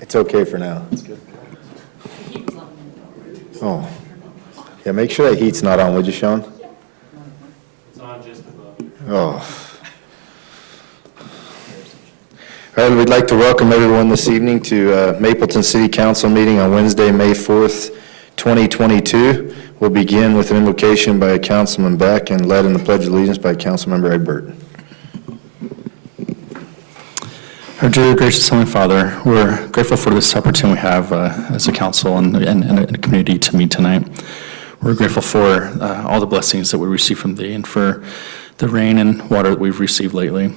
It's okay for now. It's good. Oh. Yeah, make sure that heat's not on, would you, Sean? It's on just above. Oh. All right, we'd like to welcome everyone this evening to Mapleton City Council meeting on Wednesday, May 4th, 2022. We'll begin with an invocation by Councilman Beck and led in the Pledge of Allegiance by Councilmember Egbert. Our dear gracious Heavenly Father, we're grateful for this opportunity we have as a council and a community to meet tonight. We're grateful for all the blessings that we receive from Thee and for the rain and water that we've received lately.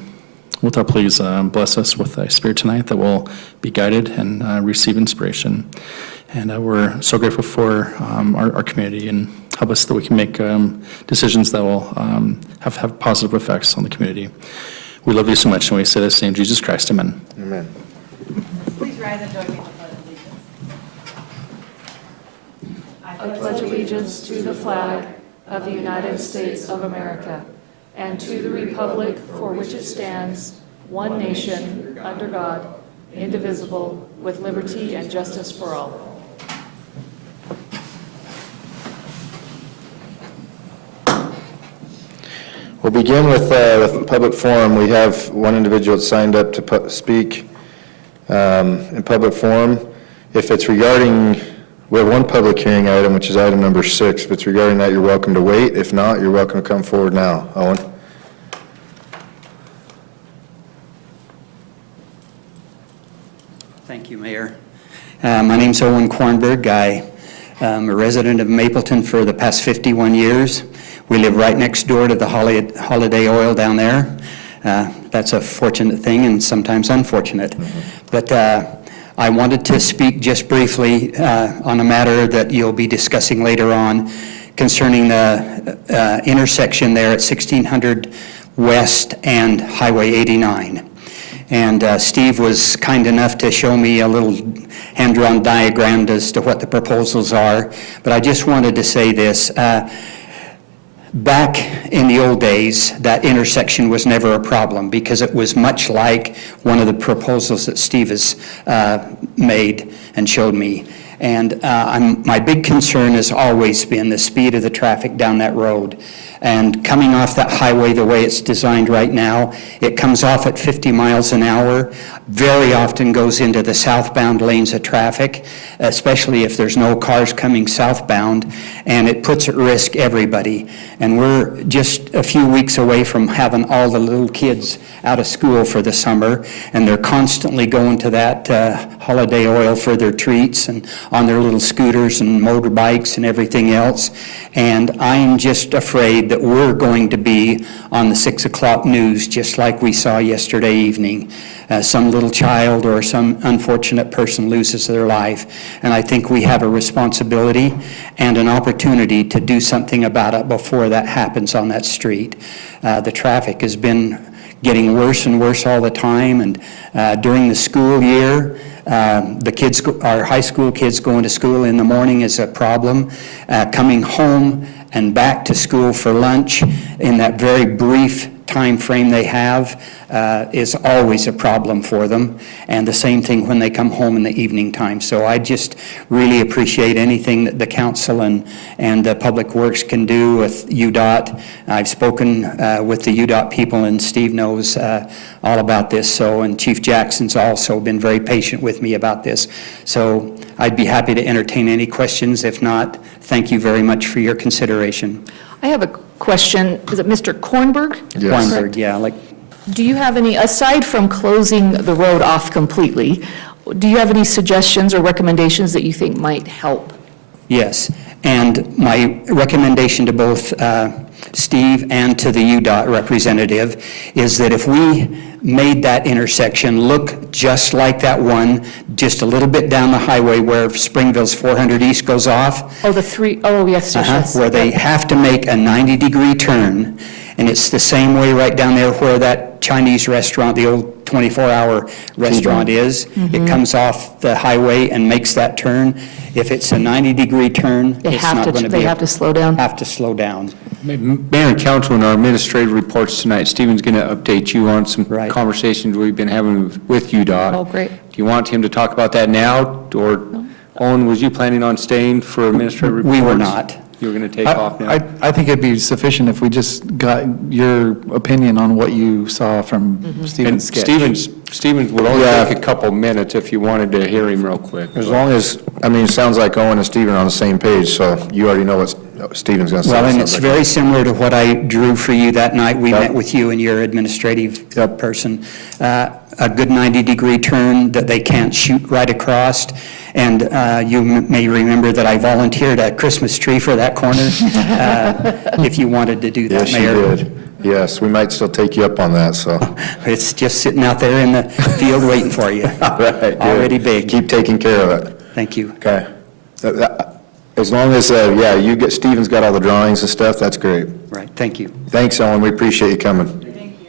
Wilt Thou please bless us with Thy Spirit tonight that we'll be guided and receive inspiration. And we're so grateful for our community and help us that we can make decisions that will have positive effects on the community. We love you so much, and we say this in Jesus Christ. Amen. Amen. Please rise and join me in the Pledge of Allegiance. I pledge allegiance to the flag of the United States of America and to the republic for which it stands, one nation, under God, indivisible, with liberty and justice for all. We'll begin with public forum. We have one individual signed up to speak in public forum. If it's regarding, we have one public hearing item, which is item number 6. If it's regarding that, you're welcome to wait. If not, you're welcome to come forward now. Owen? Thank you, Mayor. My name's Owen Kornberg. I am a resident of Mapleton for the past 51 years. We live right next door to the Holiday Oil down there. That's a fortunate thing and sometimes unfortunate. But I wanted to speak just briefly on a matter that you'll be discussing later on concerning the intersection there at 1600 West and Highway 89. And Steve was kind enough to show me a little hand-drawn diagram as to what the proposals are. But I just wanted to say this. Back in the old days, that intersection was never a problem because it was much like one of the proposals that Steve has made and showed me. And my big concern has always been the speed of the traffic down that road. And coming off that highway the way it's designed right now, it comes off at 50 miles an hour, very often goes into the southbound lanes of traffic, especially if there's no cars coming southbound, and it puts at risk everybody. And we're just a few weeks away from having all the little kids out of school for the summer, and they're constantly going to that Holiday Oil for their treats and on their little scooters and motorbikes and everything else. And I'm just afraid that we're going to be on the 6 o'clock news just like we saw yesterday evening. Some little child or some unfortunate person loses their life. And I think we have a responsibility and an opportunity to do something about it before that happens on that street. The traffic has been getting worse and worse all the time, and during the school year, the kids, our high school kids going to school in the morning is a problem. Coming home and back to school for lunch in that very brief time frame they have is always a problem for them, and the same thing when they come home in the evening time. So I just really appreciate anything that the council and the Public Works can do with UDOT. I've spoken with the UDOT people, and Steve knows all about this, so, and Chief Jackson's also been very patient with me about this. So I'd be happy to entertain any questions. If not, thank you very much for your consideration. I have a question. Is it Mr. Kornberg? Yes. Kornberg, yeah. Do you have any, aside from closing the road off completely, do you have any suggestions or recommendations that you think might help? Yes, and my recommendation to both Steve and to the UDOT representative is that if we made that intersection look just like that one, just a little bit down the highway where Springville's 400 East goes off. Oh, yes, yes. Where they have to make a 90-degree turn, And it's the same way right down there where that Chinese restaurant, the old 24-hour restaurant is. It comes off the highway and makes that turn. If it's a 90-degree turn, They it's not going to be. they have to slow down? Have to slow down. Mayor and council, in our administrative reports tonight, Stephen's going to update you on some Right. conversations we've been having with UDOT. Oh, great. Do you want him to talk about that now, or, Owen, was you planning on staying for administrative reports? We were not. You were going to take off now? I think it'd be sufficient if we just got your opinion on what you saw from And Stephen's sketch. Stevens would only Yeah. take a couple minutes if you wanted to hear him real quick. As long as, I mean, it sounds like Owen and Stephen are on the same page, so you already know what Stephen's going to say. Well, and Sounds it's like- very similar to what I drew for you that night. We Yep. met with you and your administrative person. A good 90-degree turn that they can't shoot right across. And you may remember that I volunteered a Christmas tree for that corner, if you wanted to do that, Yes, you Mayor. did. Yes, we might still take you up on that, so. It's just sitting out there in the field waiting for you. Right, good. Already big. Keep taking care of it. Thank you. Okay. As long as, yeah, you get, Stephen's got all the drawings and stuff, that's great. Right, thank you. Thanks, Owen, we appreciate you coming. Thank you.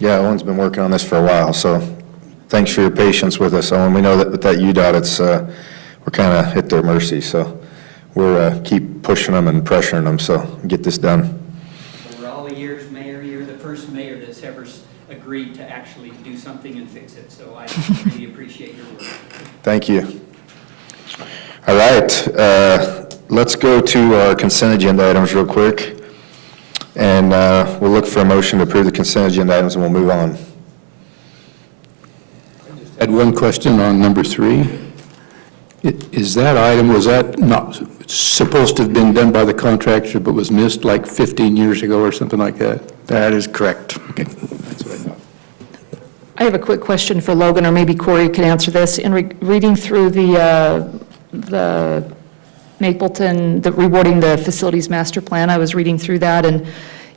Yeah, Owen's been working on this for a while, so thanks for your patience with us, Owen. We know that with that UDOT, it's, we're kind of at their mercy, so we're keep pushing them and pressuring them, so get this done. Over all the years, Mayor, you're the first mayor that's ever agreed to actually do something and fix it, so I really appreciate your work. Thank you. All right, let's go to our consent agenda items real quick. And we'll look for a motion to approve the consent agenda items, and we'll move on. Had one question on number 3. Is that item, was that not supposed to have been done by the contractor, but was missed like 15 years ago or something like that? That is correct. Okay, that's what I thought. I have a quick question for Logan, or maybe Corey can answer this. In reading through the Mapleton, the rewarding the facilities master plan, I was reading through that, and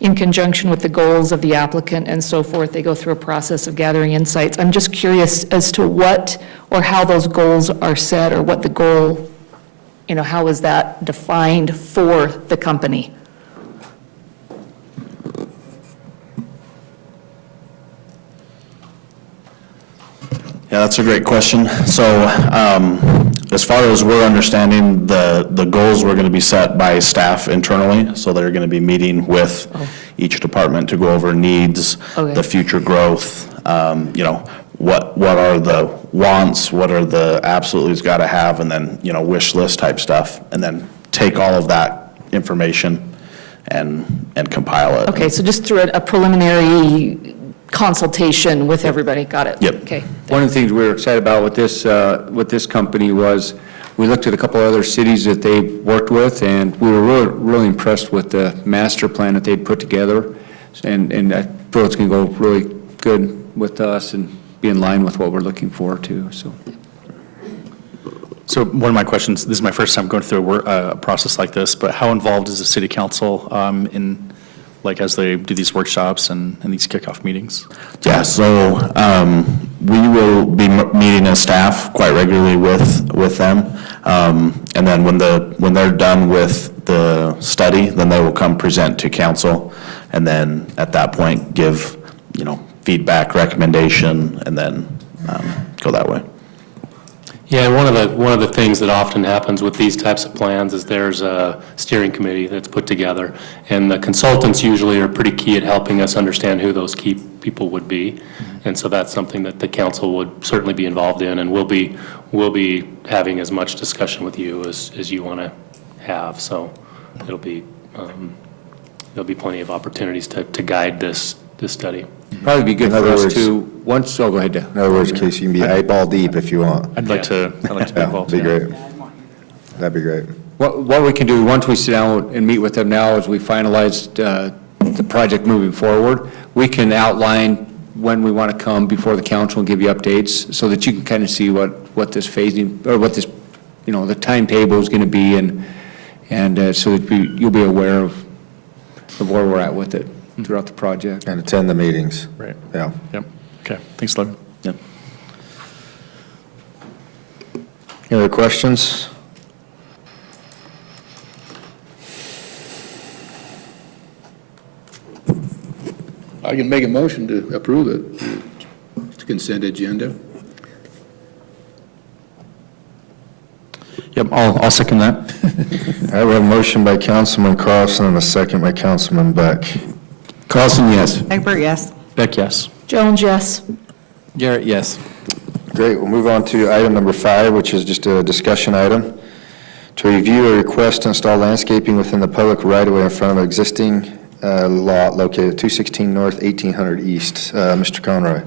in conjunction with the goals of the applicant and so forth, they go through a process of gathering insights. I'm just curious as to what or how those goals are set, or what the goal, how is that defined for the company? Yeah, that's a great question. So as far as we're understanding, the goals were going to be set by staff internally, so they're going to be meeting with each department to go over needs, Okay. the future growth, what are the wants, what are the absolutes got to have, and then, wish list type stuff, and then take all of that information and compile it. Okay, so just through a preliminary consultation with everybody, got it? Yep. Okay. One of the things we were excited about with this company was, we looked at a couple other cities that they've worked with, and we were really, really impressed with the master plan that they'd put together. And I feel it's going to go really good with us and be in line with what we're looking for too, so. So one of my questions, this is my first time going through a process like this, but how involved is the city council as they do these workshops and these kickoff meetings? Yeah, so we will be meeting as staff quite regularly with them. And then when they're done with the study, then they will come present to council, and then at that point give, feedback, recommendation, and then go that way. Yeah, and one of the things that often happens with these types of plans is there's a steering committee that's put together, and the consultants usually are pretty key at helping us understand who those key people would be. And so that's something that the council would certainly be involved in, and we'll be having as much discussion with you as you want to have. So there'll be plenty of opportunities to guide this study. Probably be good In for other us words- to, go ahead, Dan. In other words, Casey, you can be eyeball deep if you want. I'd like to be Yeah, involved. be yeah. great. That'd be great. What we can do, once we sit down and meet with them now, as we finalize the project moving forward, we can outline when we want to come before the council and give you updates, so that you can kind of see what this phasing, or what this, the timetable is going to be, and so that you'll be aware of where we're at with it throughout the project. And attend the meetings. Right. Yeah. Yep. Okay, thanks, Logan. Yep. Any other questions? I can make a motion to approve it, the consent agenda. Yep, I'll second that. All right, we have a motion by Councilman Carlson and a second by Councilman Beck. Carlson, yes. Egbert, yes. Beck, yes. Jones, yes. Garrett, yes. Great, we'll move on to item number 5, which is just a discussion item. To review a request to install landscaping within the public right-of-way in front of an existing lot located at 216 North, 1800 East. Mr. Conroy.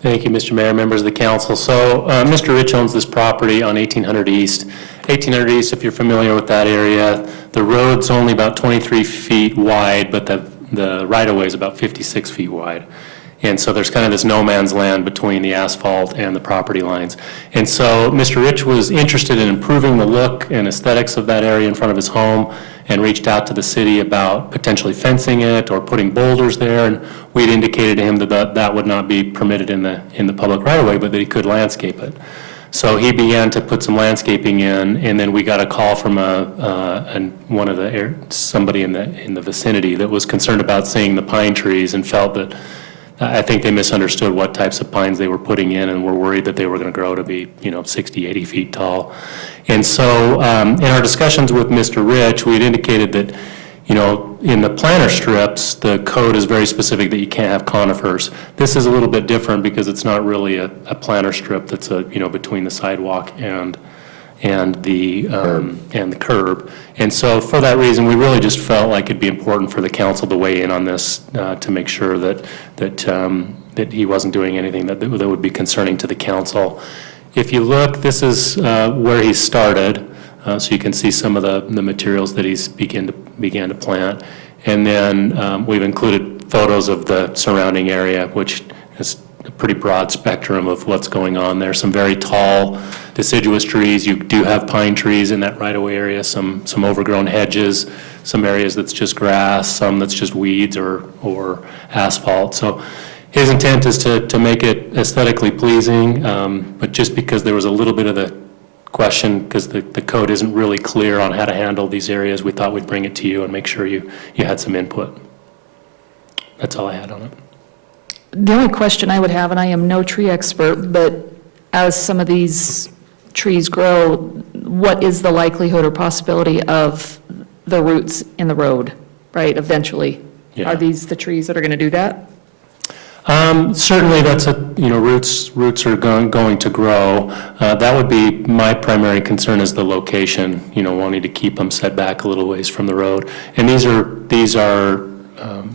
Thank you, Mr. Mayor, members of the council. So Mr. Rich owns this property on 1800 East. 1800 East, if you're familiar with that area, the road's only about 23 feet wide, but the right-of-way is about 56 feet wide. And so there's kind of this no man's land between the asphalt and the property lines. And so Mr. Rich was interested in improving the look and aesthetics of that area in front of his home and reached out to the city about potentially fencing it or putting boulders there. And we'd indicated to him that that would not be permitted in the public right-of-way, but that he could landscape it. So he began to put some landscaping in, and then we got a call from somebody in the vicinity that was concerned about seeing the pine trees and felt that I think they misunderstood what types of pines they were putting in and were worried that they were going to grow to be, 60, 80 feet tall. And so in our discussions with Mr. Rich, we had indicated that, in the planter strips, the code is very specific that you can't have conifers. This is a little bit different because it's not really a planter strip that's between the sidewalk and the curb. And so for that reason, we really just felt like it'd be important for the council to weigh in on this to make sure that he wasn't doing anything that would be concerning to the council. If you look, this is where he started, so you can see some of the materials that he's began to plant. And then we've included photos of the surrounding area, which is a pretty broad spectrum of what's going on there. Some very tall deciduous trees. You do have pine trees in that right-of-way area, some overgrown hedges, some areas that's just grass, some that's just weeds or asphalt. So his intent is to make it aesthetically pleasing, but just because there was a little bit of the question, because the code isn't really clear on how to handle these areas, we thought we'd bring it to you and make sure you had some input. That's all I had on it. The only question I would have, and I am no tree expert, but as some of these trees grow, what is the likelihood or possibility of the roots in the road, right, eventually? Yeah. Are these the trees that are going to do that? Certainly, that's roots are going to grow. That would be my primary concern is the location, wanting to keep them set back a little ways from the road. And these are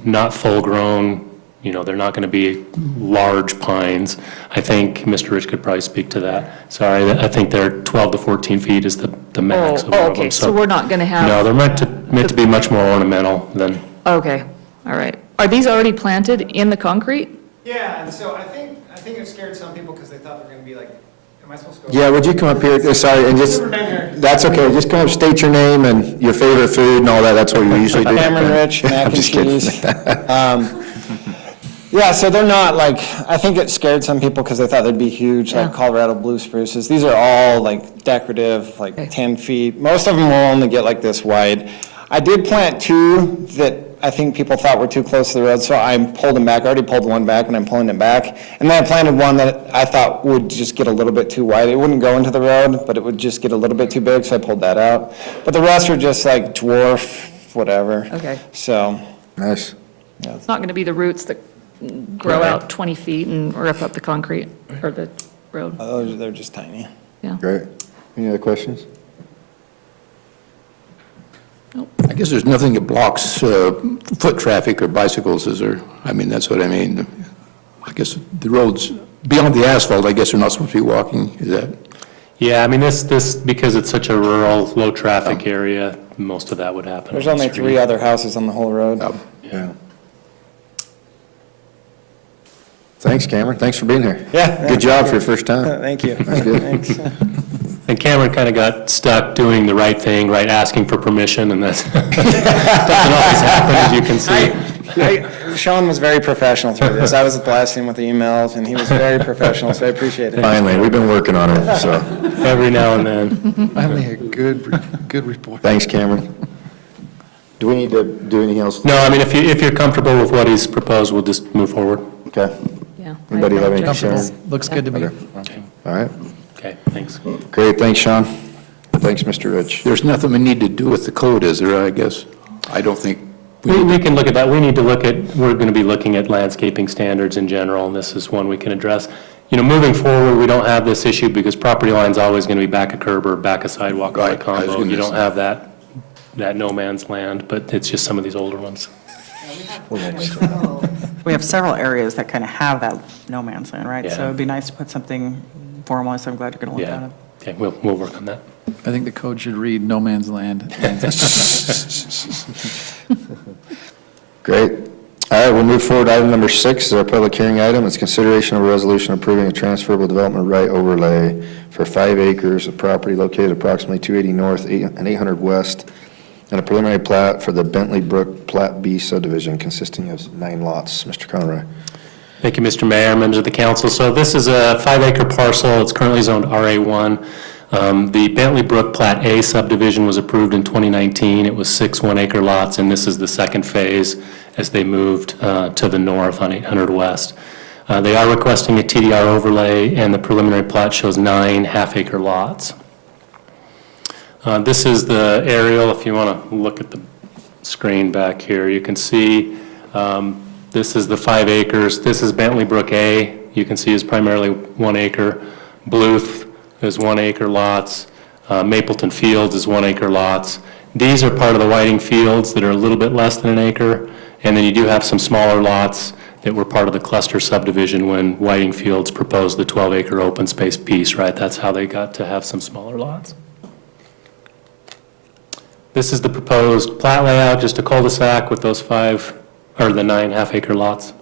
not full-grown, they're not going to be large pines. I think Mr. Rich could probably speak to that. Sorry, I think they're 12 to 14 feet is the max of one of them. Okay, so we're not going to have... No, they're meant to be much more ornamental than... Okay, all right. Are these already planted in the concrete? Yeah, and so I think it scared some people because they thought they were going to be like, am I supposed to go? Yeah, would you come up here, sorry, and just, that's okay, just come up, state your name and your favorite food and all that, that's what we usually do. Cameron Rich, mac I'm and just kidding. cheese. Yeah, so they're not like, I think it scared some people because they thought they'd be huge, like Yeah. Colorado blue spruces. These are all like decorative, like Okay. 10 feet. Most of them will only get like this wide. I did plant two that I think people thought were too close to the road, so I pulled them back. I already pulled one back and I'm pulling it back. And then I planted one that I thought would just get a little bit too wide. It wouldn't go into the road, but it would just get a little bit too big, so I pulled that out. But the rest are just like dwarf, whatever. Okay. So, Nice. It's not going to be the roots that grow out 20 feet and rip up the concrete or the road. they're just tiny. Great. Any other questions? I guess there's nothing that blocks foot traffic or bicycles, is there? I mean, that's what I mean. I guess the roads, beyond the asphalt, I guess they're not supposed to be walking, is that? Yeah, I mean, this because it's such a rural, low-traffic area, most of that would happen. There's on the only street. 3 other houses on the whole road. Yeah. Thanks, Cameron, thanks for being here. Yeah. Good job for your first time. Thank you. That's good. Thanks. And Cameron kind of got stuck doing the right thing, right, asking for permission, and that doesn't always happen, as you can see. Sean was very professional through this. I was blasting him with emails, and he was very professional, so I appreciate it. Finally, we've been working on it, so, Every now and then. Finally, a good report. thanks, Cameron. Do we need to do anything else? No, I mean, if you're comfortable with what he's proposed, we'll just move forward. Okay, Yeah. Anybody have any Comfortable. concerns? Looks good to me. all right. Okay, thanks. Great, thanks, Sean. Thanks, Mr. Rich. There's nothing we need to do with the code, is there, I guess? I don't think. We can look at that. We need to look at, we're going to be looking at landscaping standards in general, and this is one we can address. You know, moving forward, we don't have this issue because property line's always going to be back a curb or back a sidewalk or a Right, I was combo. gonna You don't say. have that no man's land, but it's just some of these older ones. We have several areas that kind of have that no man's land, right? So Yeah. it'd be nice to put something formal, so I'm glad you're going to look at Yeah, it. okay, we'll work on that. I think the code should read no man's land. Great. All right, we'll move forward. Item number 6 is our public hearing item. It's consideration of a resolution approving a transferable development right overlay for 5 acres of property located approximately 280 north and 800 west, and a preliminary plat for the Bentley Brook Plat B subdivision consisting of 9 lots. Mr. Conroy. Thank you, Mr. Mayor, members of the council. So this is a 5-acre parcel. It's currently zoned RA1. The Bentley Brook Plat A subdivision was approved in 2019. It was 6 1-acre lots, and this is the second phase as they moved to the north on 800 west. They are requesting a TDR overlay, and the preliminary plat shows 9 half-acre lots. This is the aerial. If you want to look at the screen back here, you can see this is the 5 acres. This is Bentley Brook A. You can see is primarily 1 acre. Bluth is 1 acre lots. Mapleton Fields is 1 acre lots. These are part of the Whiting Fields that are a little bit less than 1 acre. And then you do have some smaller lots that were part of the cluster subdivision when Whiting Fields proposed the 12-acre open space piece, right? That's how they got to have some smaller lots. This is the proposed plat layout, just a cul-de-sac with those 9 half-acre lots.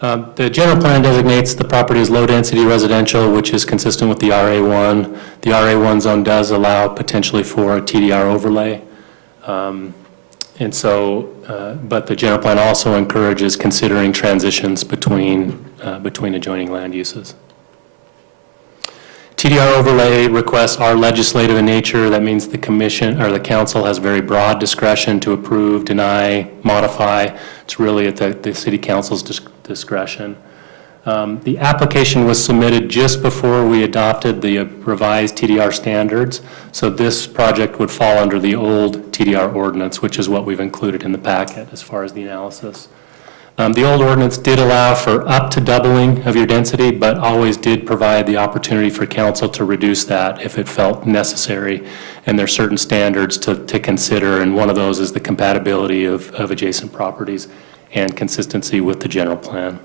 The general plan designates the property as low-density residential, which is consistent with the RA1. The RA1 zone does allow potentially for a TDR overlay. And so, but the general plan also encourages considering transitions between adjoining land uses. TDR overlay requests are legislative in nature. That means the commission or the council has very broad discretion to approve, deny, modify. It's really at the city council's discretion. The application was submitted just before we adopted the revised TDR standards. So this project would fall under the old TDR ordinance, which is what we've included in the packet as far as the analysis. The old ordinance did allow for up to doubling of your density, but always did provide the opportunity for council to reduce that if it felt necessary. And there are certain standards to consider, and one of those is the compatibility of adjacent properties and consistency with the general plan.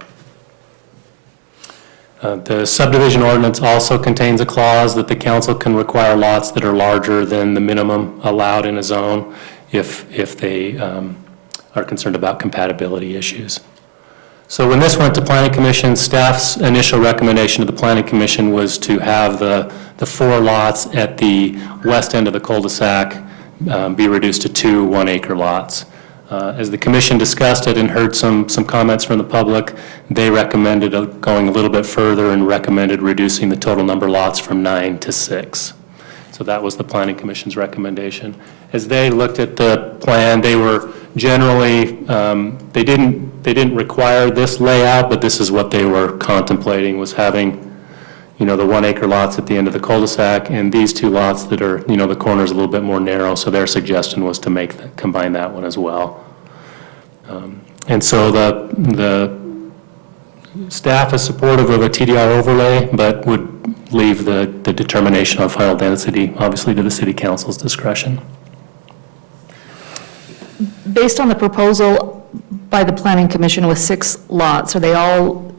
The subdivision ordinance also contains a clause that the council can require lots that are larger than the minimum allowed in a zone if they are concerned about compatibility issues. So when this went to Planning Commission, staff's initial recommendation to the Planning Commission was to have the 4 lots at the west end of the cul-de-sac be reduced to 2 1-acre lots. As the commission discussed it and heard some comments from the public, they recommended going a little bit further and recommended reducing the total number of lots from 9 to 6. So that was the Planning Commission's recommendation. As they looked at the plan, they were generally, they didn't require this layout, but this is what they were contemplating, was having, the 1-acre lots at the end of the cul-de-sac, and these 2 lots that are, the corner's a little bit more narrow, so their suggestion was to combine that one as well. And so the staff is supportive of a TDR overlay, but would leave the determination on final density, obviously, to the city council's discretion. Based on the proposal by the Planning Commission with 6 lots, they're all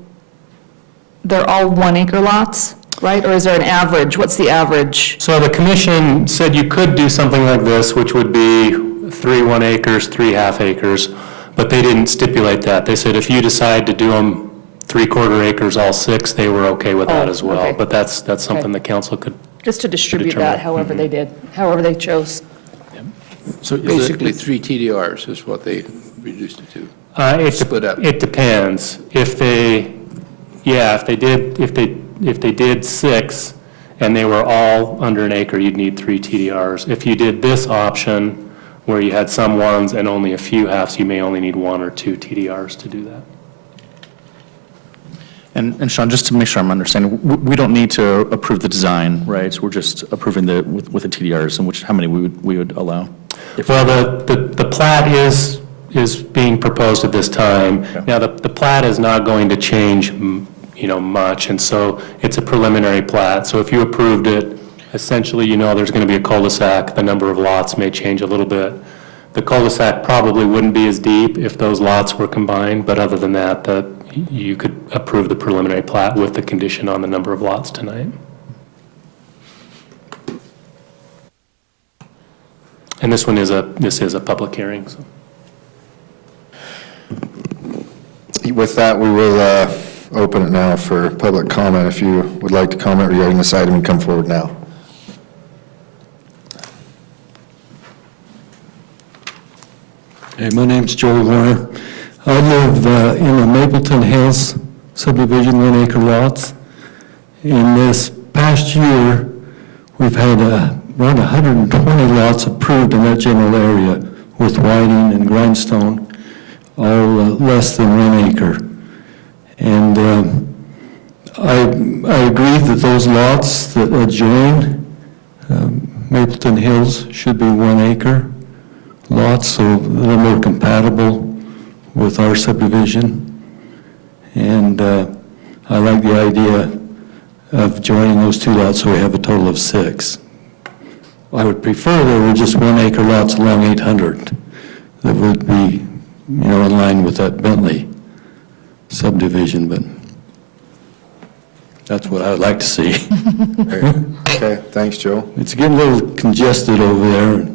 1-acre lots, right? Or is there an average? What's the average? So the commission said you could do something like this, which would be 3 1-acres, 3 half-acres, but they didn't stipulate that. They said if you decide to do them 3/4 acres, all 6, they were okay with that as well. okay. But that's something the council could. Just to distribute determine. that however they did, however they chose. So basically, 3 TDRs is what they reduced it to. Split up. It depends. If they did 6 and they were all under an acre, you'd need 3 TDRs. If you did this option, where you had some ones and only a few halves, you may only need 1 or 2 TDRs to do that. And Sean, just to make sure I'm understanding, we don't need to approve the design, right? We're just approving with the TDRs, and how many we would allow? Well, the plat is being proposed at this time. Okay. Now, the plat is not going to change, much, and so it's a preliminary plat. So if you approved it, essentially, there's going to be a cul-de-sac. The number of lots may change a little bit. The cul-de-sac probably wouldn't be as deep if those lots were combined, but other than that, you could approve the preliminary plat with the condition on the number of lots tonight. And this is a public hearing, so. With that, we will open it now for public comment. If you would like to comment regarding this item, come forward now. Hey, my name's Joel Warner. I live in the Mapleton Hills subdivision, 1 acre lots. In this past year, we've had around 120 lots approved in that general area with Whiting and Grindstone, all less than 1 acre. And I agree that those lots that adjoin Mapleton Hills should be 1 acre lots, so they're more compatible with our subdivision. And I like the idea of joining those 2 lots so we have a total of 6. I would prefer there were just 1 acre lots along 800 that would be, in line with that Bentley subdivision, but that's what I would like to see. Okay, thanks, Joe. It's getting a little congested over there.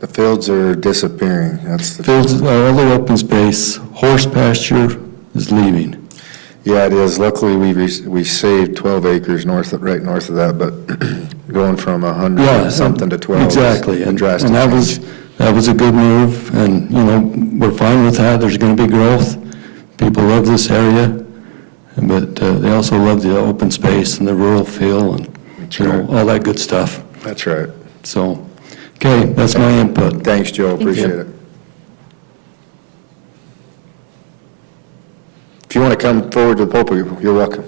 The fields are disappearing. That's the Fields, all the open space, horse pasture is leaving. Yeah, it is. Luckily, we saved 12 acres right north of that, but going from 100 Yeah, something to 12 exactly. is a And drastic that change. was a good move, and, we're fine with that. There's going to be growth. People love this area, but they also love the open space and the rural feel and, all that good stuff. That's right. So, okay, that's my input. Thanks, Joe. Appreciate it. If you want to come forward to the pulpit, you're welcome.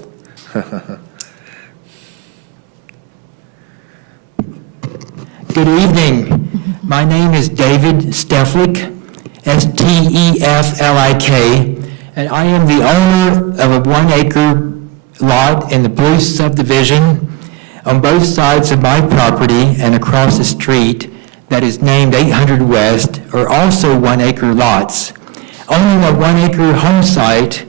Good evening. My name is David Steflik, S-T-E-F-L-I-K, and I am the owner of a 1 acre lot in the Blue subdivision on both sides of my property and across the street that is named 800 West are also 1 acre lots. Owning a 1 acre home site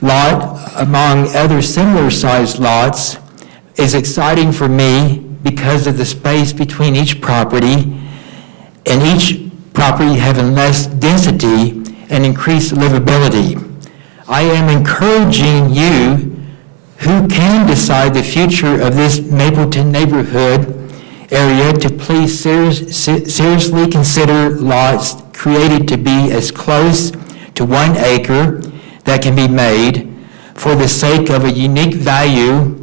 lot among other similar sized lots is exciting for me because of the space between each property and each property having less density and increased livability. I am encouraging you who can decide the future of this Mapleton neighborhood area to please seriously consider lots created to be as close to 1 acre that can be made for the sake of a unique value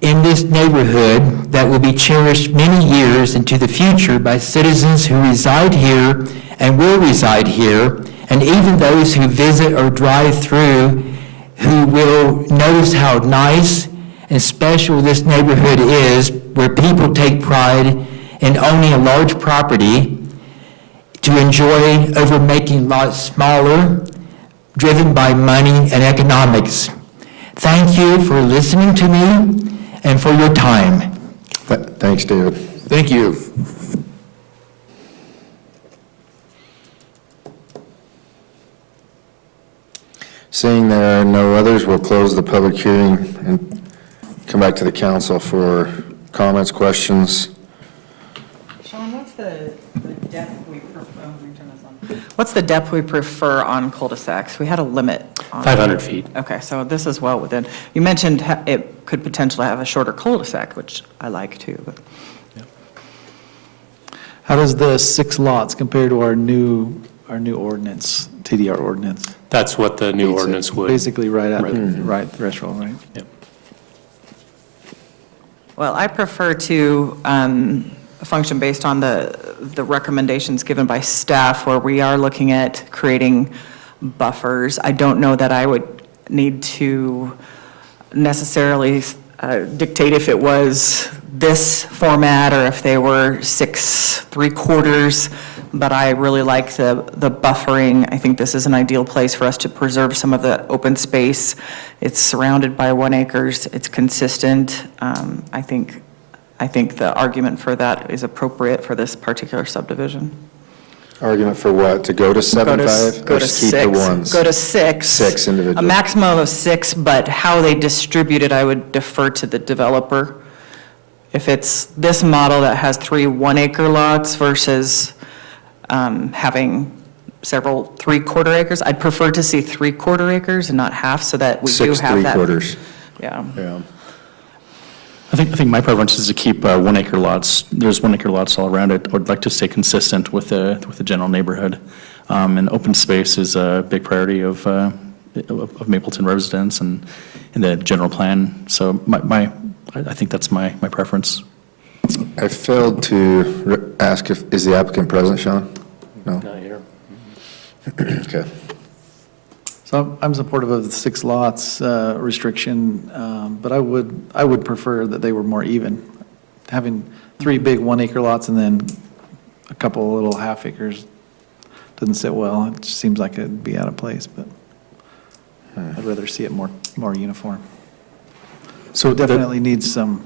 in this neighborhood that will be cherished many years into the future by citizens who reside here and will reside here, and even those who visit or drive through who will notice how nice and special this neighborhood is, where people take pride in owning a large property to enjoy over making lots smaller, driven by money and economics. Thank you for listening to me and for your time. Thanks, David. Thank you. Seeing there are no others, we'll close the public hearing and come back to the council for comments, questions. Sean, what's the depth we prefer, what's the depth we prefer on cul-de-sacs? We had a limit on 500 feet. Okay, so this is well within. You mentioned it could potentially have a shorter cul-de-sac, which I like too, but. How does the 6 lots compare to our new ordinance, TDR ordinance? That's what the new ordinance would. Basically right at the right threshold, right? Yep. Well, I prefer to function based on the recommendations given by staff, where we are looking at creating buffers. I don't know that I would need to necessarily dictate if it was this format or if they were 6 3/4, but I really like the buffering. I think this is an ideal place for us to preserve some of the open space. It's surrounded by 1 acres. It's consistent. I think the argument for that is appropriate for this particular subdivision. Argument for what? To go to 7.5? Go Or to just keep the 6. ones? Go to 6. 6 individual. A maximum of 6, but how they distribute it, I would defer to the developer. If it's this model that has 3 1-acre lots versus having several 3/4 acres, I'd prefer to see 3/4 acres and not half, so that we do 6 have that. 3/4. Yeah. Yeah. I think my preference is to keep 1 acre lots. There's 1 acre lots all around it. I would like to stay consistent with the general neighborhood. And open space is a big priority of Mapleton residents and in the general plan. So I think that's my preference. I failed to ask is the applicant present, Sean? No? Not here. Okay. So I'm supportive of the 6 lots restriction, but I would prefer that they were more even. Having 3 big 1-acre lots and then a couple of little half acres doesn't sit well. It just seems like it'd be out of place, but I'd rather see it more uniform. So it definitely needs some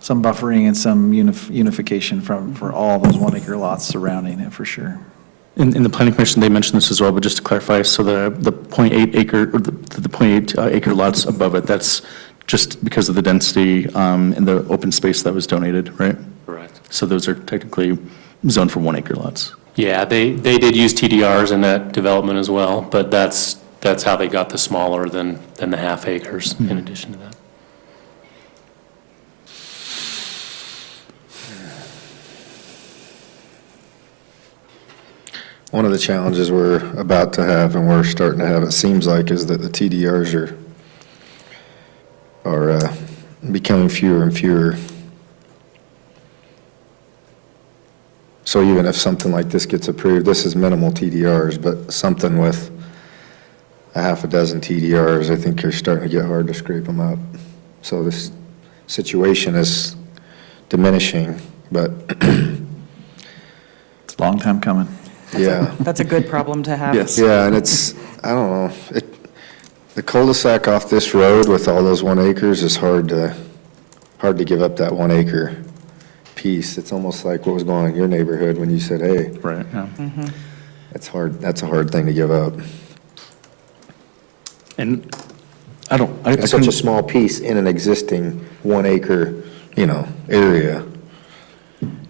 buffering and some unification for all those 1-acre lots surrounding it, for sure. In the planning commission, they mentioned this as well, but just to clarify, so the 0.8 acre, or the 0.8 acre lots above it, that's just because of the density and the open space that was donated, right? Correct. So those are technically zoned for 1 acre lots. Yeah, they did use TDRs in that development as well, but that's how they got the smaller than the half acres in addition to that. One of the challenges we're about to have, and we're starting to have, it seems like, is that the TDRs are becoming fewer and fewer. So even if something like this gets approved, this is minimal TDRs, but something with a half a dozen TDRs, I think you're starting to get hard to scrape them up. So this situation is diminishing, but It's a long time coming. yeah. That's a good problem to have. Yes. Yeah, and it's, I don't know, the cul-de-sac off this road with all those 1 acres is hard to give up that 1 acre piece. It's almost like what was going on in your neighborhood when you said, hey, Right, yeah. that's hard, a hard thing to give up. And I It's such a small piece in an existing 1 acre, area.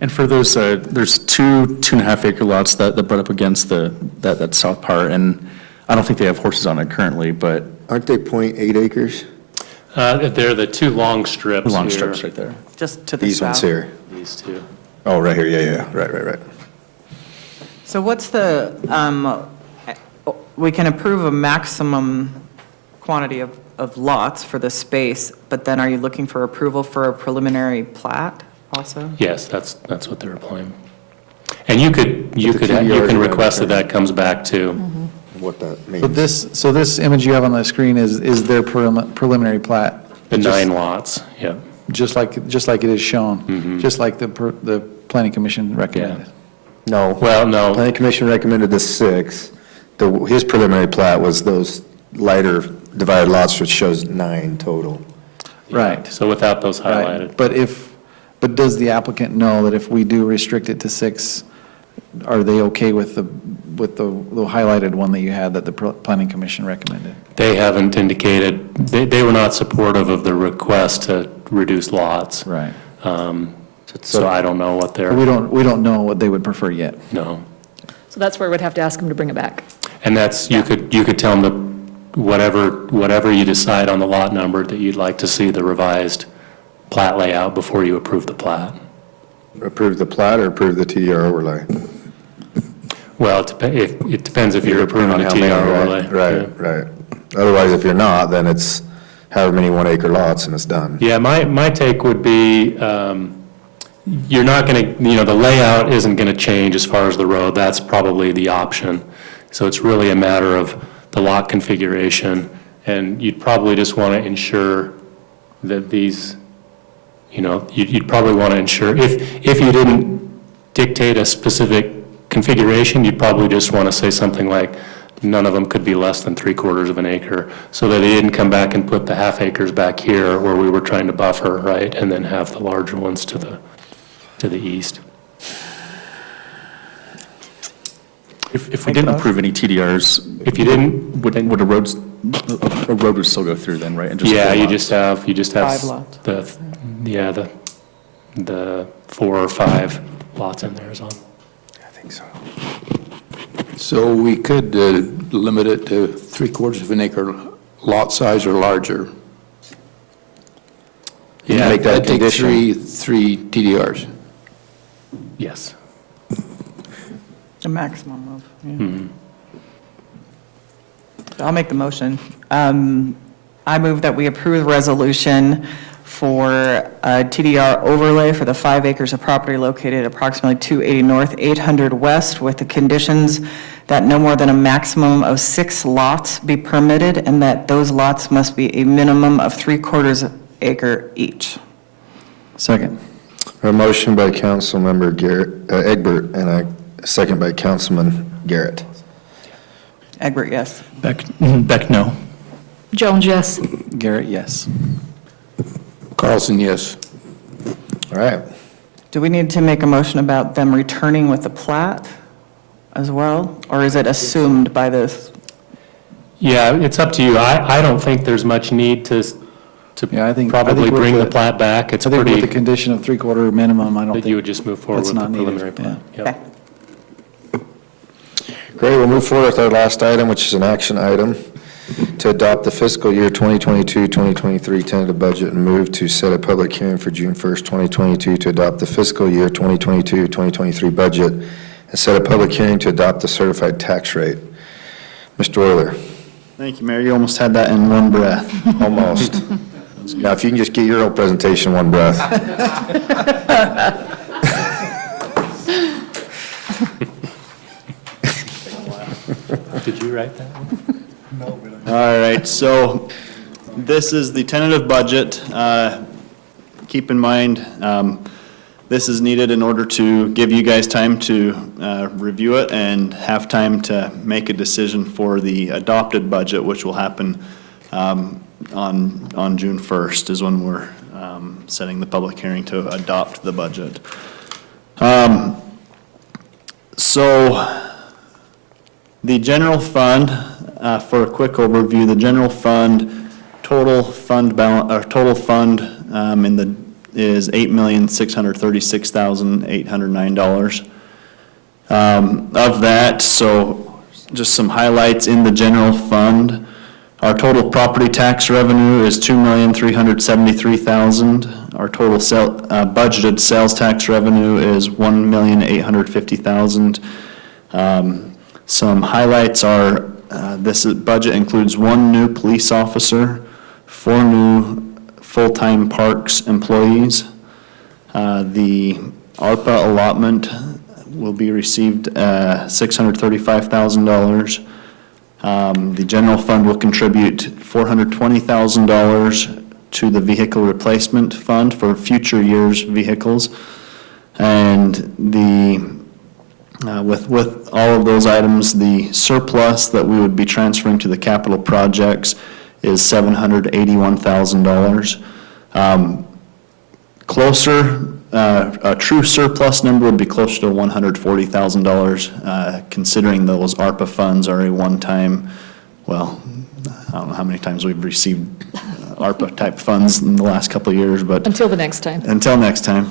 And for those, there's 2.5 acre lots that butt up against that south part, and I don't think they have horses on it currently, but. Aren't they 0.8 acres? They're the 2 long strips The long here. strips right there. Just to the These ones south. here. These 2. Oh, right here, yeah, right. So what's the, we can approve a maximum quantity of lots for the space, but then are you looking for approval for a preliminary plat also? Yes, that's what they're applying. And you can TDRs are request that gonna that comes back too. What that means. So this image you have on the screen is their preliminary plat? The 9 lots, yeah. Just like it is shown, just like the planning commission recommended. No. Well, no. Planning Commission recommended the 6. His preliminary plat was those lighter divided lots, which shows 9 total. Right. So without those highlighted. Right, but does the applicant know that if we do restrict it to 6, are they okay with the highlighted one that you had that the planning commission recommended? They haven't indicated, they were not supportive of the request to reduce lots. Right. So I don't know what they're, We don't know what they would prefer yet. no. So that's where we'd have to ask them to bring it back. And that's, you could tell them whatever you decide on the lot number that you'd like to see the revised plat layout before you approve the plat. approve the plat or approve the TDR overlay? Well, it depends if you're approving a How many, TDR right? overlay. Right, right. Otherwise, if you're not, then it's however many 1 acre lots and it's done. Yeah, my take would be, you're not going to, the layout isn't going to change as far as the road. That's probably the option. So it's really a matter of the lot configuration, and you'd probably just want to ensure that these, you'd probably want to ensure, if you didn't dictate a specific configuration, you'd probably just want to say something like, none of them could be less than 3/4 of an acre, so that they didn't come back and put the half acres back here where we were trying to buffer, right, and then have the larger ones to the east. If we didn't approve any TDRs, If you didn't, would a road would still go through then, right? And just yeah, four you lots? just have 5 lots. the 4 or 5 lots in there is on. I think so. So we could limit it to 3/4 of an acre lot size or larger. Yeah, make that a That'd take condition. three TDRs. Yes. The maximum of, yeah. I'll make the motion. I move that we approve the resolution for a TDR overlay for the 5 acres of property located approximately 280 north, 800 west, with the conditions that no more than a maximum of 6 lots be permitted, and that those lots must be a minimum of 3/4 acre each. Second. A motion by Councilmember Egbert and a second by Councilman Garrett. Egbert, yes. Beck, no. Jones, yes. Garrett, yes. Carlson, yes. All right. Do we need to make a motion about them returning with the plat as well? Or is it assumed by this? Yeah, it's up to you. I don't think there's much need to Yeah, I think probably with bring the plat back. It's I think with the pretty, condition of 3/4 minimum, I don't that think. you would just move forward that's with the not needed, preliminary plan. Yep. Okay. Great, we'll move forward with our last item, which is an action item, to adopt the fiscal year 2022-2023 tentative budget and move to set a public hearing for June 1st, 2022 to adopt the fiscal year 2022-2023 budget and set a public hearing to adopt the certified tax rate. Mr. Euler. Thank you, Mayor. You almost had that in one breath. Almost. Now, if you can just get your own presentation in one breath. Did you write that one? All right, so this is the tentative budget. Keep in mind, this is needed in order to give you guys time to review it and have time to make a decision for the adopted budget, which will happen on June 1st is when we're setting the public hearing to adopt the budget. So the general fund, for a quick overview, the general fund, total fund balance, or total fund is $8,636,809. Of that, so just some highlights in the general fund. Our total property tax revenue is $2,373,000. Our total budgeted sales tax revenue is $1,850,000. Some highlights are this budget includes 1 new police officer, 4 new full-time parks employees. The ARPA allotment will be received $635,000. The general fund will contribute $420,000 to the vehicle replacement fund for future years' vehicles. And with all of those items, the surplus that we would be transferring to the capital projects is $781,000. A true surplus number would be closer to $140,000, considering those ARPA funds are a one-time, well, I don't know how many times we've received ARPA-type funds in the last couple of years, but... Until the next time. Until next time.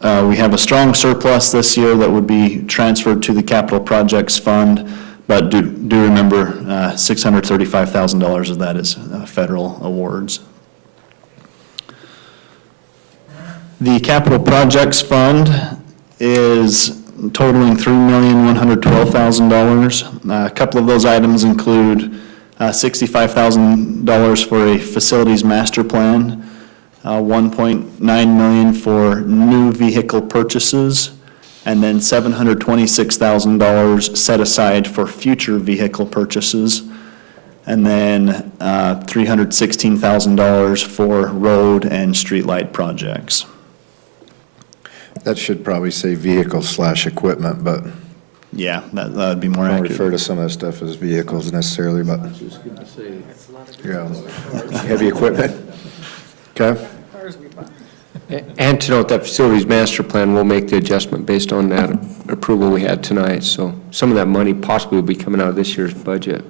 We have a strong surplus this year that would be transferred to the capital projects fund, but do remember $635,000 of that is federal awards. The capital projects fund is totaling $3,112,000. A couple of those items include $65,000 for a facilities master plan, $1.9 million for new vehicle purchases, and then $726,000 set aside for future vehicle purchases, and then $316,000 for road and streetlight projects. That should probably say vehicle/equipment, but Yeah, that would be more I don't accurate. refer to some of that stuff as vehicles necessarily, but, yeah, heavy equipment. Okay? And to note, that facilities master plan will make the adjustment based on that approval we had tonight. So some of that money possibly will be coming out of this year's budget.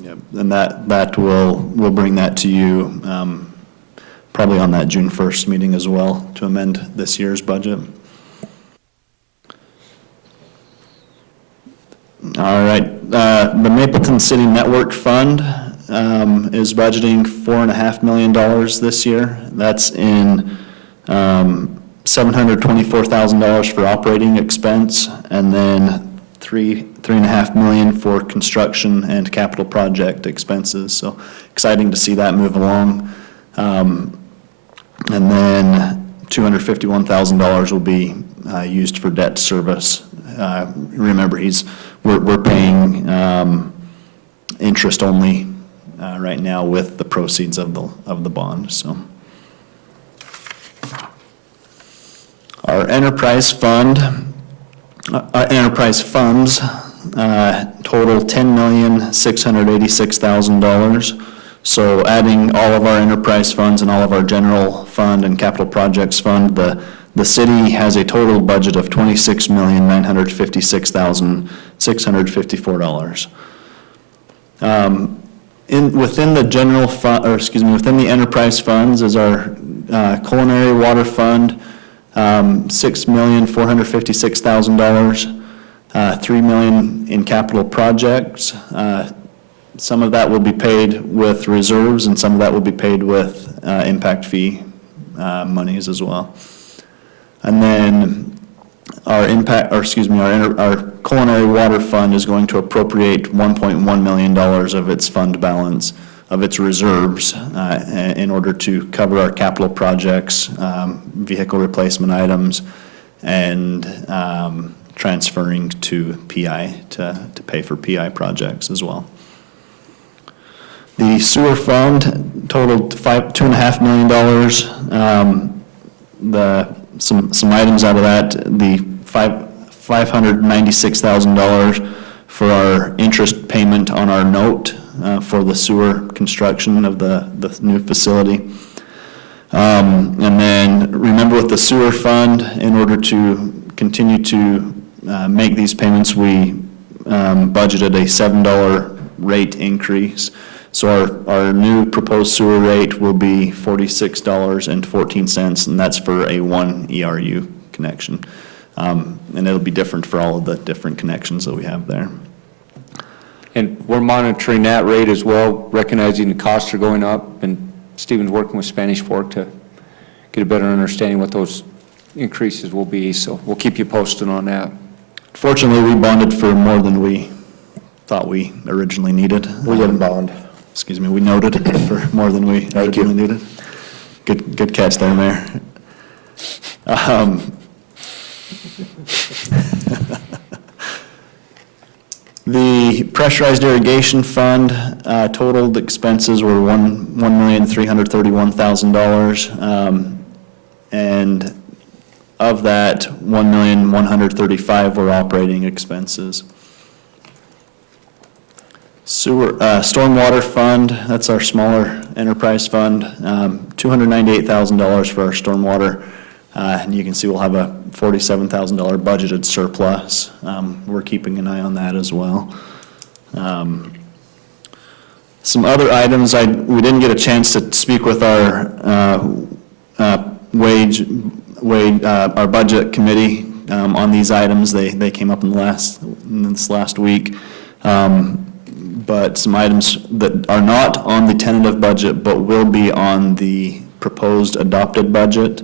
Yep, and that we'll bring that to you probably on that June 1st meeting as well to amend this year's budget. All right, the Mapleton City Network Fund is budgeting $4.5 million this year. That's in $724,000 for operating expense, and then $3.5 million for construction and capital project expenses. So exciting to see that move along. And then $251,000 will be used for debt service. Remember, we're paying interest only right now with the proceeds of the bond. So our enterprise funds total $10,686,000. So adding all of our enterprise funds and all of our general fund and capital projects fund, the city has a total budget of $26,956,654. Within the general fund, within the enterprise funds is our culinary water fund, $6,456,000, $3 million in capital projects. Some of that will be paid with reserves, and some of that will be paid with impact fee monies as well. And then our culinary water fund is going to appropriate $1.1 million of its fund balance, of its reserves, in order to cover our capital projects, vehicle replacement items, and transferring to PI to pay for PI projects as well. The sewer fund totaled $2.5 million. Some items out of that, the $596,000 for our interest payment on our note for the sewer construction of the new facility. And then remember, with the sewer fund, in order to continue to make these payments, we budgeted a $7 rate increase. So our new proposed sewer rate will be $46.14, and that's for a 1 ERU connection. And it'll be different for all of the different connections that we have there. And we're monitoring that rate as well, recognizing the costs are going up, and Stephen's working with Spanish Fork to get a better understanding what those increases will be, so we'll keep you posted on that. Fortunately, we bonded for more than we thought we originally needed. We didn't bond. Excuse me, we noted for more than we originally needed. Good catch there, Mayor. The pressurized irrigation fund, totaled expenses were $1,331,000. And of that, $1,135,000 were operating expenses. Stormwater fund, that's our smaller enterprise fund, $298,000 for our stormwater. And you can see we'll have a $47,000 budgeted surplus. We're keeping an eye on that as well. Some other items, we didn't get a chance to speak with our our budget committee on these items. They came up in this last week. But some items that are not on the tentative budget but will be on the proposed adopted budget.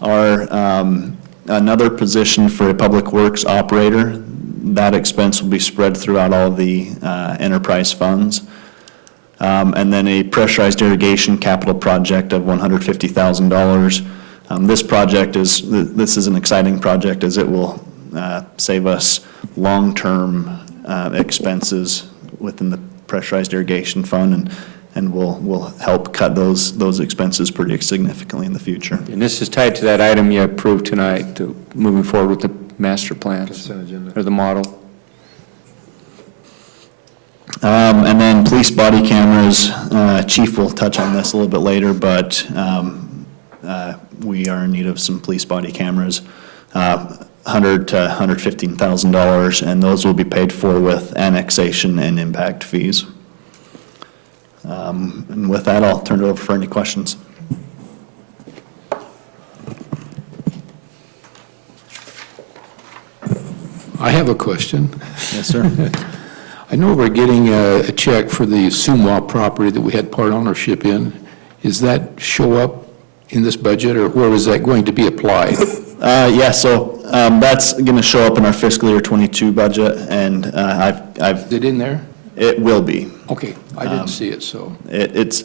another position for a public works operator. That expense will be spread throughout all the enterprise funds. And then a pressurized irrigation capital project of $150,000. This is an exciting project as it will save us long-term expenses within the pressurized irrigation fund and will help cut those expenses pretty significantly in the future. And this is tied to that item you approved tonight, to moving forward with the master plans, Consent agenda. or the model. And then police body cameras, Chief will touch on this a little bit later, but we are in need of some police body cameras, $100,000 to $115,000, and those will be paid for with annexation and impact fees. And with that, I'll turn it over for any questions. I have a question. Yes, sir. I know we're getting a check for the Sumac property that we had part ownership in. Does that show up in this budget, or where is that going to be applied? Yeah, so that's going to show up in our fiscal year '22 budget, and Is it in there? it will be. Okay, I didn't see it, so. It's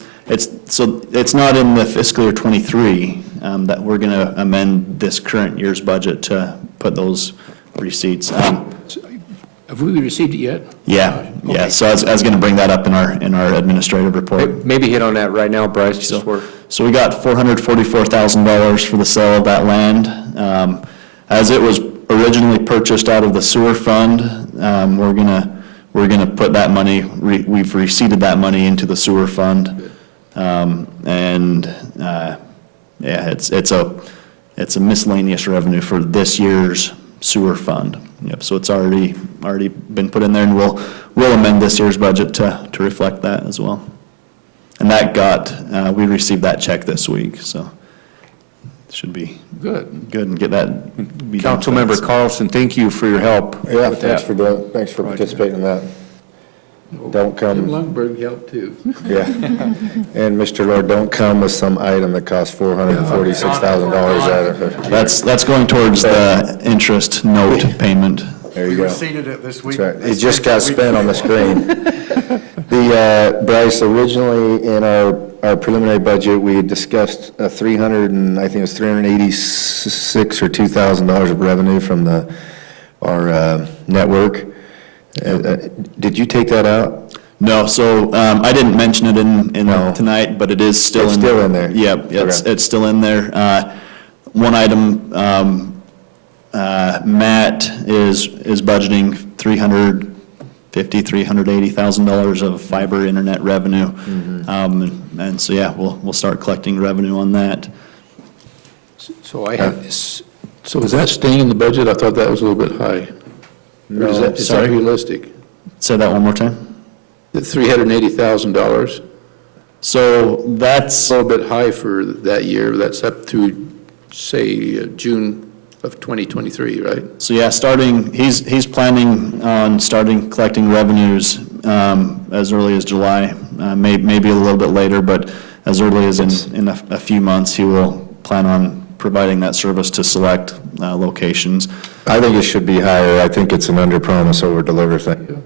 not in the fiscal year '23, that we're going to amend this current year's budget to put those receipts. Have we received it yet? Yeah, so I was going to bring that up in our administrative report. Maybe hit on that right now, Bryce, just for. So we got $444,000 for the sale of that land. As it was originally purchased out of the sewer fund, we're gonna put that money, we've receipted that money into the sewer fund. It's a miscellaneous revenue for this year's sewer fund. Yep, so it's already been put in there, and we'll amend this year's budget to reflect that as well. And we received that check this week, so it should be good and get that. Councilmember Carlson, thank you for your help. Yeah, with thanks that. for participating in that. Don't come. Jim Lundberg helped too. Yeah. And Mr. Lord, don't come with some item that costs $446,000 out of it. That's going towards the interest note payment. There you go. Receipted it this week. That's right. It just got spent on the screen. Bryce, originally in our preliminary budget, we had discussed I think it was $386 or $2,000 of revenue from our network. Did you take that out? No, so I didn't mention it in tonight, but it is still It's in. still in there? Yep, it's still in there. One item, Matt is budgeting $380,000 of fiber internet revenue. And so, yeah, we'll start collecting revenue on that. So is that staying in the budget? I thought that was a little bit high. Or is that sorry. realistic? Say that one more time. The $380,000, So that's. a little bit high for that year. That's up through, say, June of 2023, right? So yeah, he's planning on starting collecting revenues as early as July, maybe a little bit later, but as early as in a few months, he will plan on providing that service to select locations. I think it should be higher. I think it's an under-promise, over-deliver thing.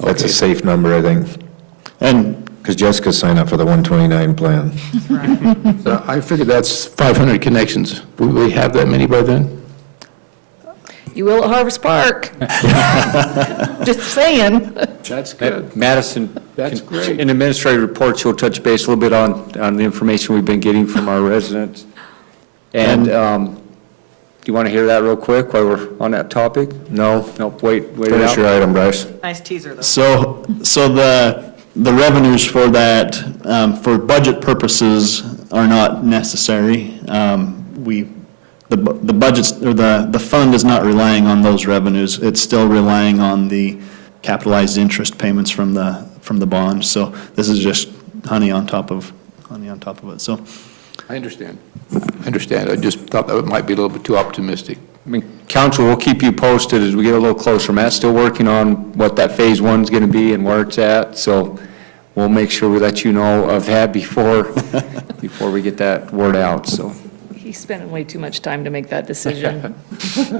That's a safe number, I think. And because Jessica signed up for the 129 plan. So I figured that's 500 connections. Will we have that many by then? You will at Harvest Park. Just saying. That's good. Madison, That's great. in administrative reports, you'll touch base a little bit on the information we've been getting from our residents. And do you want to hear that real quick while we're on that topic? No. Nope, wait it Finish out. your item, Bryce. Nice teaser, though. so the revenues for that, for budget purposes, are not necessary. The budgets, or the fund is not relying on those revenues. It's still relying on the capitalized interest payments from the bond. So this is just honey on top of it, so. I understand. I just thought that might be a little bit too optimistic. I mean, council, we'll keep you posted as we get a little closer. Matt's still working on what that phase one's going to be and where it's at, so we'll make sure we let you know of that before we get that word out, so. He He's spending way too much time to make that decision.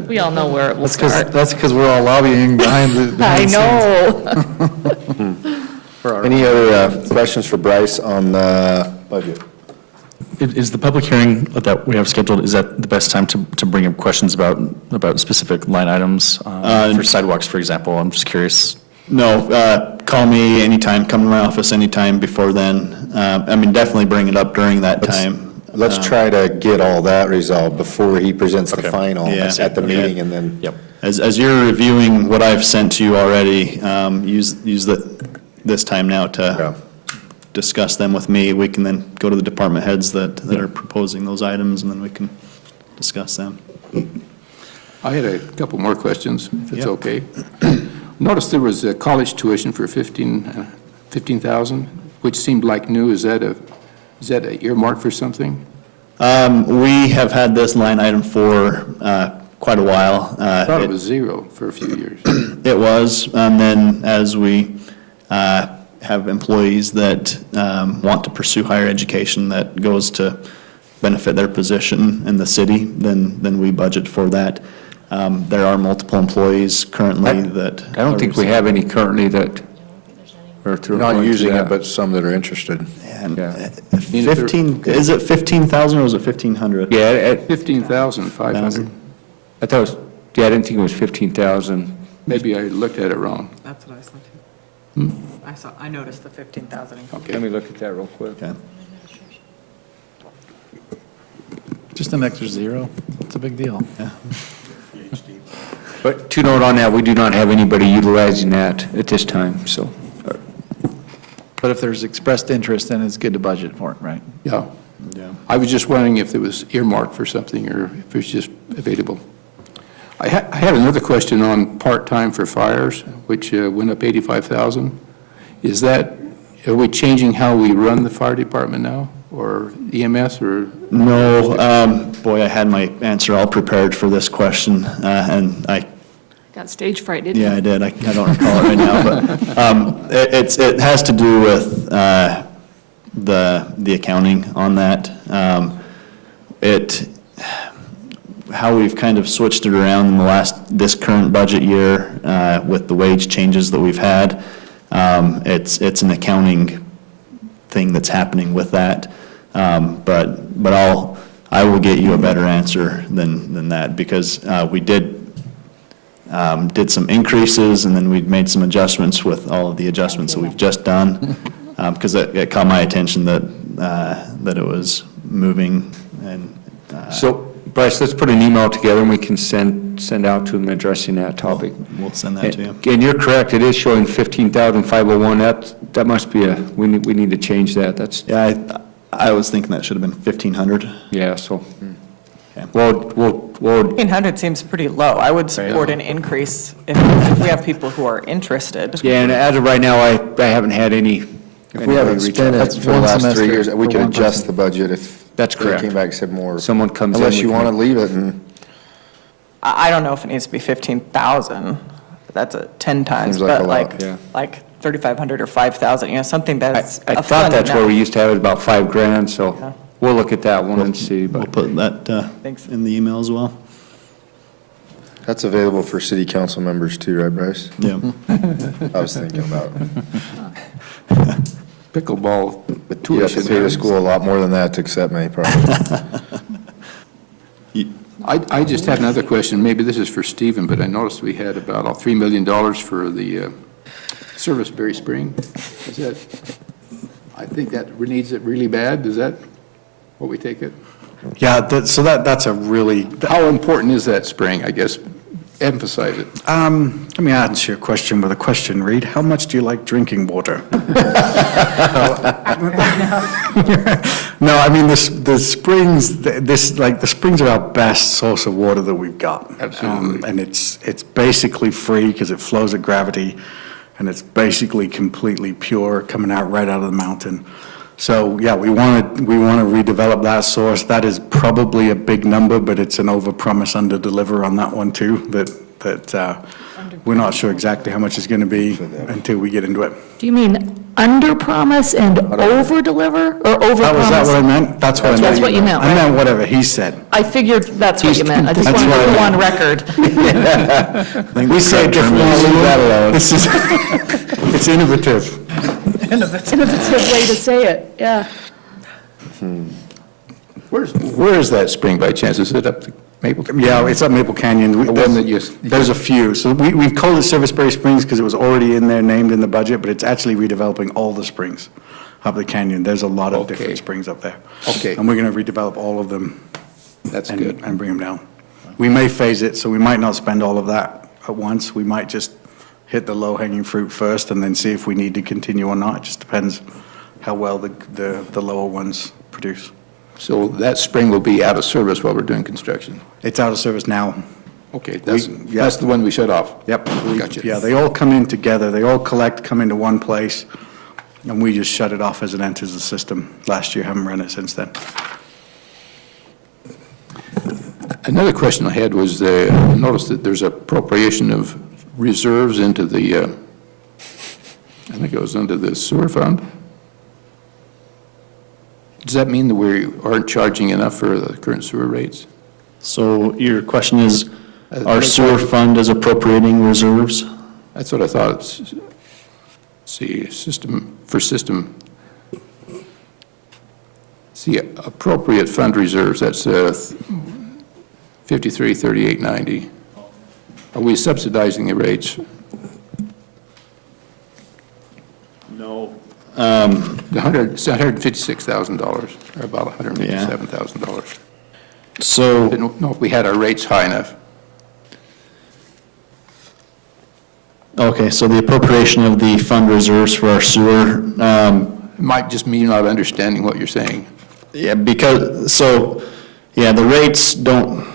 We all know where it will start. That's because we're all lobbying behind the I scenes. know. Any other questions for Bryce on the budget? Is the public hearing that we have scheduled, is that the best time to bring up questions about specific line items for sidewalks, for example? I'm just curious. No, call me anytime, come to my office anytime before then. I mean, definitely bring it up during that time. Let's try to get all that resolved before he presents the final Yeah. at the meeting, and then. Yep. As you're reviewing what I've sent to you already, use this time now to discuss them with me. We can then go to the department heads that are proposing those items, and then we can discuss them. I had a couple more questions, if it's Yeah. okay. Noticed there was a college tuition for $15,000, which seemed like new. Is that a earmark for something? We have had this line item for quite a while. I thought it was zero for a few years. It was, and then as we have employees that want to pursue higher education that goes to benefit their position in the city, then we budget for that. There are multiple employees currently that. I don't think we have any currently that are through. Not using it, but some that are interested. And Yeah. 15, is it 15,000 or was it 1,500? Yeah, at 15,500. I thought it was, yeah, I didn't think it was 15,000. Maybe I looked at it wrong. That's what I saw too. I noticed the 15,000. Let me look at that real quick. Okay. Just an extra zero. It's a big deal. But to note on that, we do not have anybody utilizing that at this time, so. But if there's expressed interest, then it's good to budget for it, right? Yeah. Yeah. I was just wondering if it was earmarked for something or if it's just available. I had another question on part-time for fires, which went up 85,000. Is that, are we changing how we run the fire department now, or EMS, or? No, boy, I had my answer all prepared for this question, and I Got stage fright, didn't you? Yeah, I did. I don't recall it right now, but it has to do with the accounting on that. How we've kind of switched it around in this current budget year with the wage changes that we've had. It's an accounting thing that's happening with that. But I will get you a better answer than that, because we did some increases, and then we'd made some adjustments with all of the adjustments that we've just done, because it caught my attention that it was moving, and. So, Bryce, let's put an email together and we can send out to them addressing that topic. We'll send that to you. And you're correct, it is showing 15,501. That must be we need to change that. That's. Yeah, I was thinking that should have been 1,500. Yeah, so. Okay. We'll 1,500 seems pretty low. I would support an increase if we have people who are interested. yeah, and as of right now, I haven't had any. If we haven't spent it for the one last 3 semester years, we for could one adjust person. the budget if. That's they correct. Came back and said more. Someone comes in. Unless you we want to can- leave it and. I don't know if it needs to be 15,000. That's 10 times, Seems like a but lot. Yeah. like 3,500 or 5,000, something that's I a thought fun that's where we amount. used to have it about $5,000, so Yeah. we'll look at that one and see, We'll but. put that Thanks. in the email as well. That's available for city council members too, right, Bryce? Yeah. I was thinking about, Pickleball but you have to pay the school a lot more than that to accept me, probably. I just had another question, maybe this is for Stephen, but I noticed we had about $3 million for the Service Berry Spring. Is that, I think that needs it really bad, is that what we take it? Yeah, that's a really, How important is that spring, I guess, emphasize it. let me answer your question with a question, Reed. How much do you like drinking water? No, I mean, the springs, the springs are our best source of water that we've got. Absolutely. And it's basically free because it flows at gravity, and it's basically completely pure, coming out right out of the mountain. So, yeah, we want to redevelop that source. That is probably a big number, but it's an overpromise, underdeliver on that one too, that We're not sure exactly how much it's going to be until we get into it. Do you mean under promise and over deliver, or over That was promise? what I meant? That's what I meant. That's what you meant, I right? meant whatever he said. I figured that's what you meant. I just That's wanted what to I go on meant. record. We say it differently, leave that alone. This is, it's innovative. Innovative way to say it, yeah. Where is that spring by chance? Is it up the Maple? Yeah, it's up Maple Canyon. The one that you- There's a few. So we've called it Silver Springs because it was already in there, named in the budget, but it's actually redeveloping all the springs up the canyon. There's a lot of different springs up there. Okay. And we're going to redevelop all of them. That's and- good. And bring them down. We may phase it, so we might not spend all of that at once. We might just hit the low-hanging fruit first and then see if we need to continue or not. It just depends how well the lower ones produce. So that spring will be out of service while we're doing construction? It's out of service now. Okay, that's the one we shut off? Yep. Gotcha. Yeah, they all come in together. They all collect, come into one place, and we just shut it off as it enters the system. Last year, haven't run it since then. Another question I had was, I noticed that there's appropriation of reserves into the, I think it was under the sewer fund. Does that mean that we aren't charging enough for the current sewer rates? So your question is, our sewer fund is appropriating reserves? That's what I thought. See, appropriate fund reserves, that's 533890. Are we subsidizing the rates? No. It's $156,000, or about $157,000. So. Didn't know if we had our rates high enough. Okay, so the appropriation of the fund reserves for our sewer, It might just mean not understanding what you're saying. yeah, because, so, yeah, the rates don't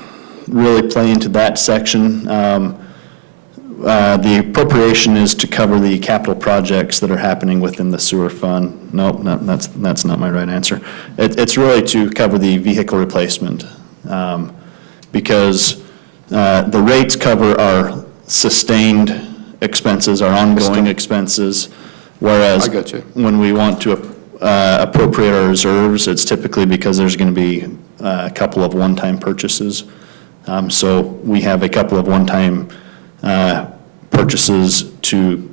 really play into that section. The appropriation is to cover the capital projects that are happening within the sewer fund. Nope, that's not my right answer. It's really to cover the vehicle replacement, because the rates cover our sustained expenses, our ongoing expenses, whereas I got you. when we want to appropriate our reserves, it's typically because there's going to be a couple of one-time purchases. So we have a couple of one-time purchases to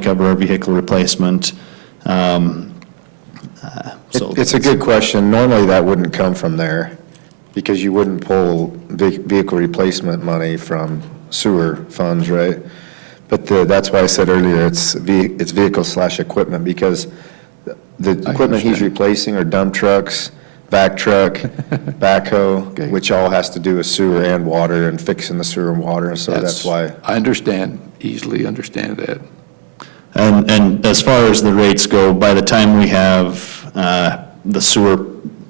cover our vehicle replacement. It's a good question. Normally, that wouldn't come from there, because you wouldn't pull vehicle replacement money from sewer funds, right? But that's why I said earlier, it's vehicle/equipment, because the equipment he's replacing are dump trucks, vac truck, backhoe, which all has to do with sewer and water and fixing the sewer and water, and so that's why. I easily understand that. And as far as the rates go, by the time we have the sewer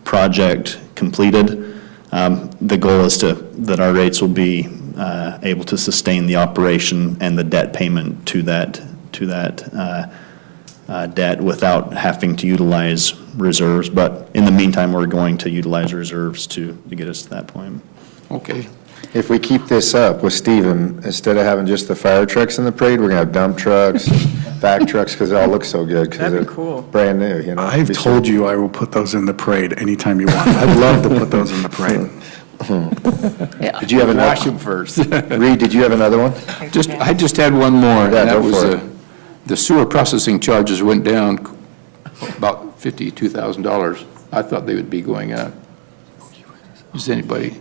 project completed, the goal is that our rates will be able to sustain the operation and the debt payment to that debt without having to utilize reserves. But in the meantime, we're going to utilize reserves to get us to that point. Okay. If we keep this up with Stephen, instead of having just the fire trucks in the parade, we're gonna have dump trucks, vac trucks, because they all look so good, because That'd be they're cool. brand new, you know? I've told you I will put those in the parade anytime you want. I'd love to put those in the parade. Did you have another? Wash them first. Reed, did you have another one? I just had one more. and Yeah, that go was, for it. the sewer processing charges went down about $52,000. I thought they would be going up. Does anybody,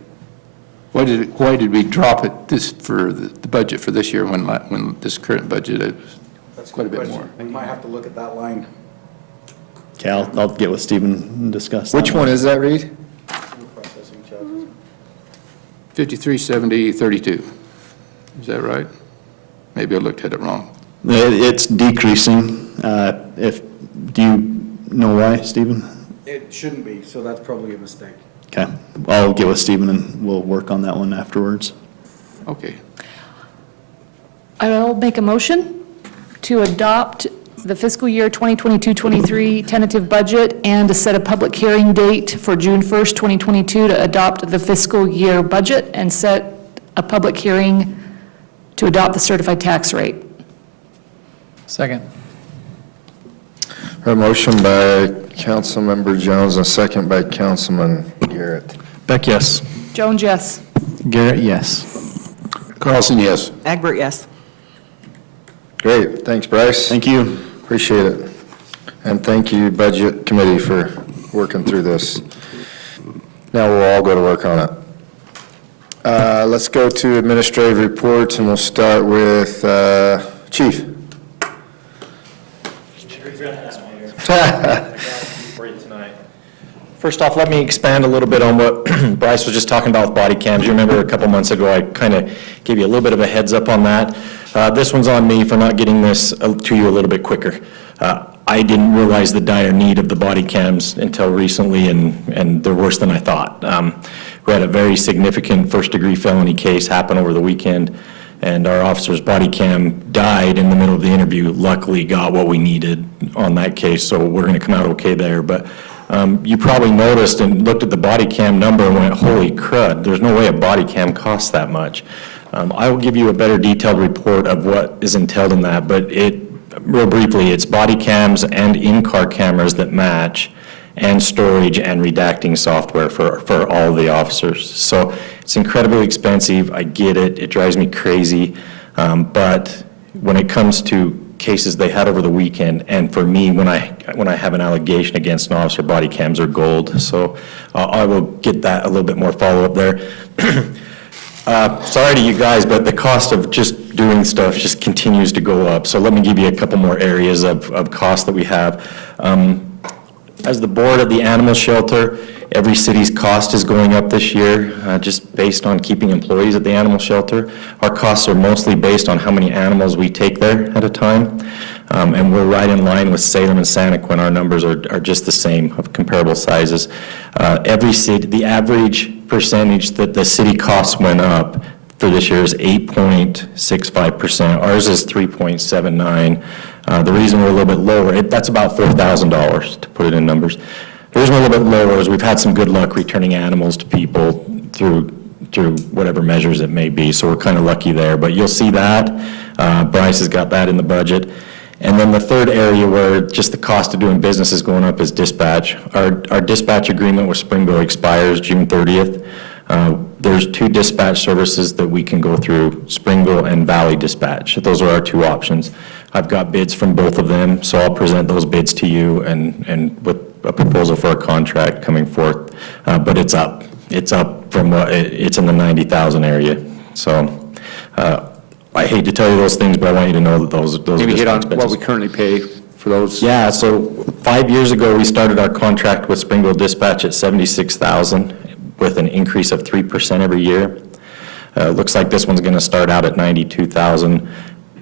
why did we drop it for the budget for this year when this current budget is quite a bit more? You might have to look at that line. Okay, I'll get with Stephen and discuss that. Which one is that, Reed? 537032. Is that right? Maybe I looked at it wrong. It's decreasing. Do you know why, Stephen? It shouldn't be, so that's probably a mistake. Okay, I'll get with Stephen and we'll work on that one afterwards. Okay. I'll make a motion to adopt the fiscal year 2022-23 tentative budget and to set a public hearing date for June 1st, 2022 to adopt the fiscal year budget and set a public hearing to adopt the certified tax rate. Second. A motion by Councilmember Jones and a second by Councilman Garrett. Beck, yes. Jones, yes. Garrett, yes. Carlson, yes. Egbert, yes. Great, thanks, Bryce. Thank you. Appreciate it. And thank you, Budget Committee, for working through this. Now we'll all go to work on it. Let's go to administrative reports, and we'll start with Chief. First off, let me expand a little bit on what Bryce was just talking about with body cams. You remember a couple months ago, I kind of gave you a little bit of a heads up on that. This one's on me for not getting this to you a little bit quicker. I didn't realize the dire need of the body cams until recently, and they're worse than I thought. We had a very significant first-degree felony case happen over the weekend, and our officer's body cam died in the middle of the interview. Luckily got what we needed on that case, so we're going to come out okay there. But you probably noticed and looked at the body cam number and went, holy crud, there's no way a body cam costs that much. I will give you a better detailed report of what is entailed in that, but real briefly, it's body cams and in-car cameras that match, and storage and redacting software for all of the officers. So it's incredibly expensive. I get it. It drives me crazy. But when it comes to cases they had over the weekend, and for me, when I have an allegation against an officer, body cams are gold. So I will get that a little bit more follow-up there. Sorry to you guys, but the cost of just doing stuff just continues to go up. So let me give you a couple more areas of cost that we have. As the board of the animal shelter, every city's cost is going up this year, just based on keeping employees at the animal shelter. Our costs are mostly based on how many animals we take there at a time. And we're right in line with Salem and Santaquin. Our numbers are just the same, of comparable sizes. Every city, the average percentage that the city costs went up for this year is 8.65%. Ours is 3.79. The reason we're a little bit lower, that's about $4,000 to put it in numbers. The reason we're a little bit lower is we've had some good luck returning animals to people through whatever measures it may be, so we're kind of lucky there. But you'll see that. Bryce has got that in the budget. And then the third area where just the cost of doing business is going up is dispatch. Our dispatch agreement with Springville expires June 30th. There's 2 dispatch services that we can go through, Springville and Valley Dispatch. Those are our 2 options. I've got bids from both of them, so I'll present those bids to you and with a proposal for a contract coming forth. But it's up. It's up from what, it's in the 90,000 area. So I hate to tell you those things, but I want you to know that those Maybe hit on expenses. what we currently pay for those. Yeah, so 5 years ago, we started our contract with Springville Dispatch at $76,000 with an increase of 3% every year. Looks like this one's going to start out at $92,000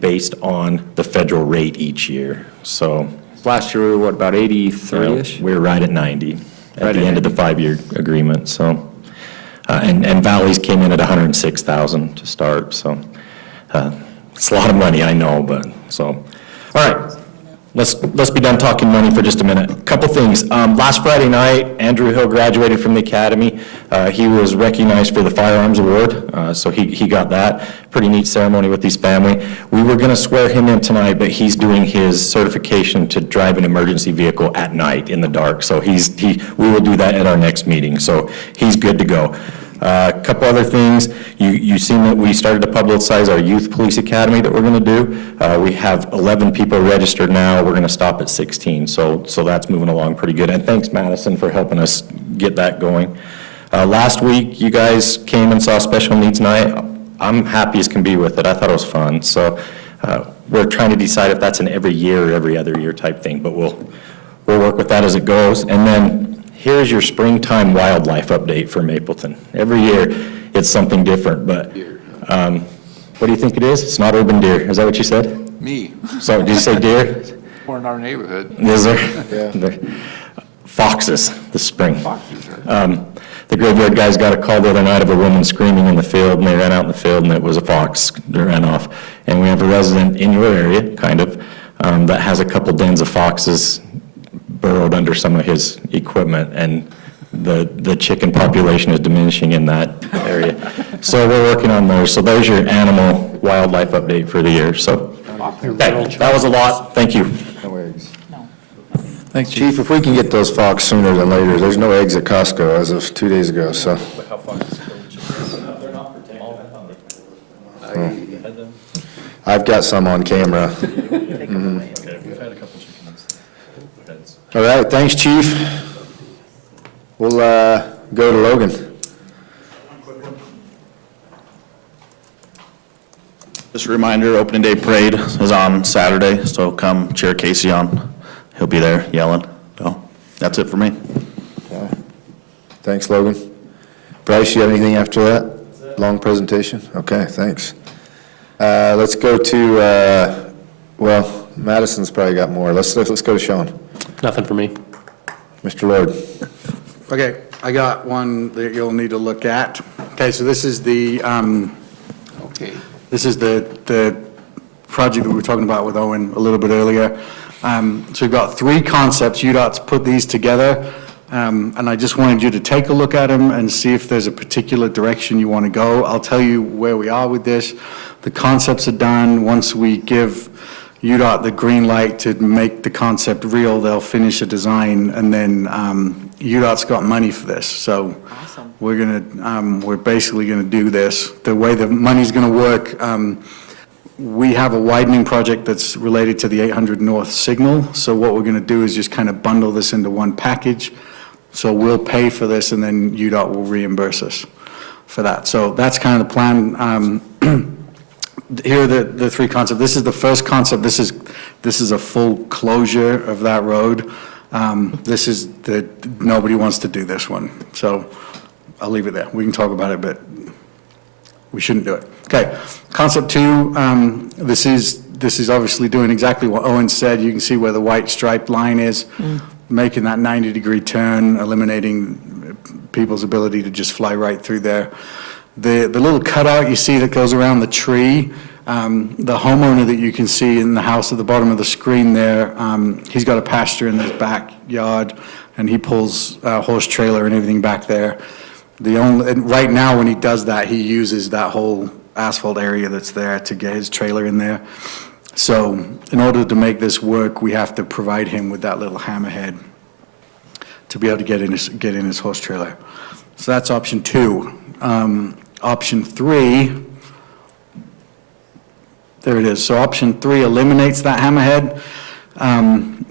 based on the federal rate each year. So Last year, we were what, about 83-ish? we're right at 90 at Right the at end of the 5-year agreement. So, and Valley's came in at $106,000 to start. So it's a lot of money, I know, but so. All right, let's be done talking money for just a minute. A couple things. Last Friday night, Andrew Hill graduated from the academy. He was recognized for the Firearms Award, so he got that. Pretty neat ceremony with his family. We were going to swear him in tonight, but he's doing his certification to drive an emergency vehicle at night in the dark. So we will do that at our next meeting. So he's good to go. A couple other things. You've seen that we started to publicize our youth police academy that we're going to do. We have 11 people registered now. We're going to stop at 16. So that's moving along pretty good. And thanks, Madison, for helping us get that going. Last week, you guys came and saw Special Needs Night. I'm happy as can be with it. I thought it was fun. So we're trying to decide if that's an every year or every other year type thing, but we'll work with that as it goes. And then here's your springtime wildlife update for Mapleton. Every year, it's something different, but what do you think it is? It's not urban deer. Is that what you said? Me. So, did you say deer? More in our neighborhood. Is there? Yeah. Foxes this spring. Foxes, right. The graveyard guys got a call the other night of a woman screaming in the field, and they ran out in the field, and it was a fox that ran off. And we have a resident in your area, kind of, that has a couple dens of foxes burrowed under some of his equipment, and the chicken population is diminishing in that area. So we're working on those. So there's your animal wildlife update for the year, so. That was a lot, thank you. No eggs. Thanks, Chief. Chief, if we can get those fox sooner than later, there's no eggs at Costco as of 2 days ago, so. I've got some on camera. All right, thanks, Chief. We'll go to Logan. Just a reminder, opening day parade is on Saturday, so come cheer Casey on. He'll be there yelling. So that's it for me. Okay. Thanks, Logan. Bryce, you have anything after that? Long presentation? Okay, thanks. Let's go to, well, Madison's probably got more. Let's go to Sean. Nothing for me. Mr. Lord. Okay, I got one that you'll need to look at. Okay, so this is the, this is the project that we were talking about with Owen a little bit earlier. So we've got 3 concepts. UDOT's put these together, and I just wanted you to take a look at them and see if there's a particular direction you want to go. I'll tell you where we are with this. The concepts are done. Once we give UDOT the green light to make the concept real, they'll finish a design, and then UDOT's got money for this. So we're basically gonna do this. The way the money's gonna work, we have a widening project that's related to the 800 North signal. So what we're gonna do is just kind of bundle this into one package. So we'll pay for this, and then UDOT will reimburse us for that. So that's kind of the plan. Here are the 3 concepts. This is the first concept. This is a full closure of that road. This is nobody wants to do this one. So I'll leave it there. We can talk about it, but we shouldn't do it. Okay, concept 2, this is obviously doing exactly what Owen said. You can see where the white striped line is, making that 90-degree turn, eliminating people's ability to just fly right through there. The little cutout you see that goes around the tree, the homeowner that you can see in the house at the bottom of the screen there, he's got a pasture in his backyard, and he pulls a horse trailer and everything back there. And right now when he does that, he uses that whole asphalt area that's there to get his trailer in there. So in order to make this work, we have to provide him with that little hammerhead to be able to get in his horse trailer. So that's option 2. Option 3, there it is. So option 3 eliminates that hammerhead,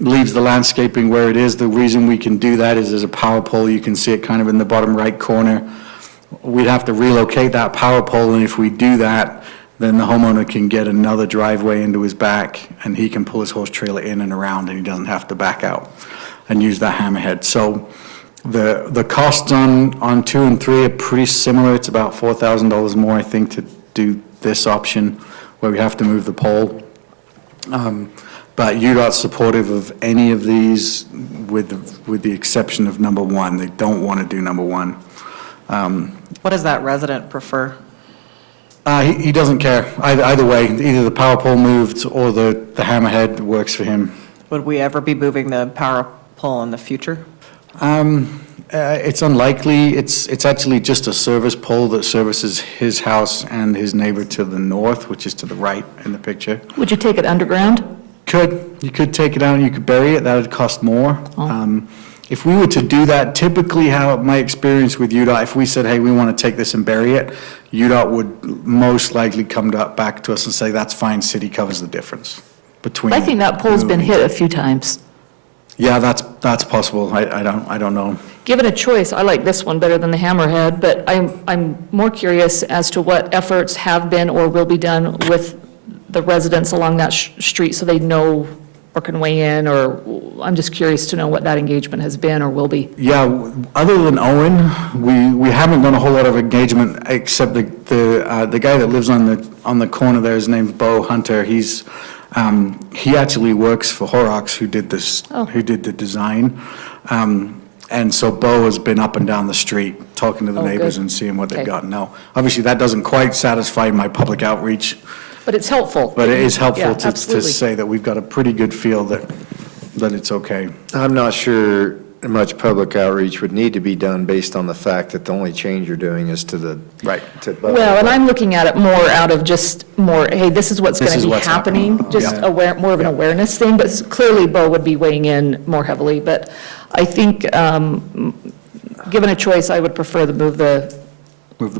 leaves the landscaping where it is. The reason we can do that is there's a power pole. You can see it kind of in the bottom right corner. We'd have to relocate that power pole, and if we do that, then the homeowner can get another driveway into his back, and he can pull his horse trailer in and around, and he doesn't have to back out and use that hammerhead. So the costs on 2 and 3 are pretty similar. It's about $4,000 more, I think, to do this option where we have to move the pole. But UDOT's supportive of any of these with the exception of number 1. They don't want to do number 1. What does that resident prefer? He doesn't care. Either way, either the power pole moved or the hammerhead works for him. Would we ever be moving the power pole in the future? It's unlikely. It's actually just a service pole that services his house and his neighbor to the north, which is to the right in the picture. Would you take it underground? You could take it out and you could bury it. That would cost more. If we were to do that, typically how my experience with UDOT, if we said, hey, we want to take this and bury it, UDOT would most likely come back to us and say, that's fine, city covers the difference between. I think that pole's been hit a few times. Yeah, that's possible. I don't know. Given a choice, I like this one better than the hammerhead, but I'm more curious as to what efforts have been or will be done with the residents along that street so they know or can weigh in, or I'm just curious to know what that engagement has been or will be. Yeah, other than Owen, we haven't done a whole lot of engagement except the guy that lives on the corner there, his name's Bo Hunter. He actually works for Horrocks, who did the design. And so Bo has been up and down the street talking to the neighbors and seeing what they've got. Now, obviously, that doesn't quite satisfy my public outreach. But it's helpful. But it is helpful Yeah, to say that we've got a pretty good feel that it's okay. I'm not sure much public outreach would need to be done based on the fact that the only change you're doing is to the. Right. Well, and I'm looking at it more out of just more, hey, this is what's This going is to be what's happening, happening. just Yeah. aware, more of an awareness thing, but clearly Bo would be weighing in more heavily. But I think, given a choice, I would prefer to move the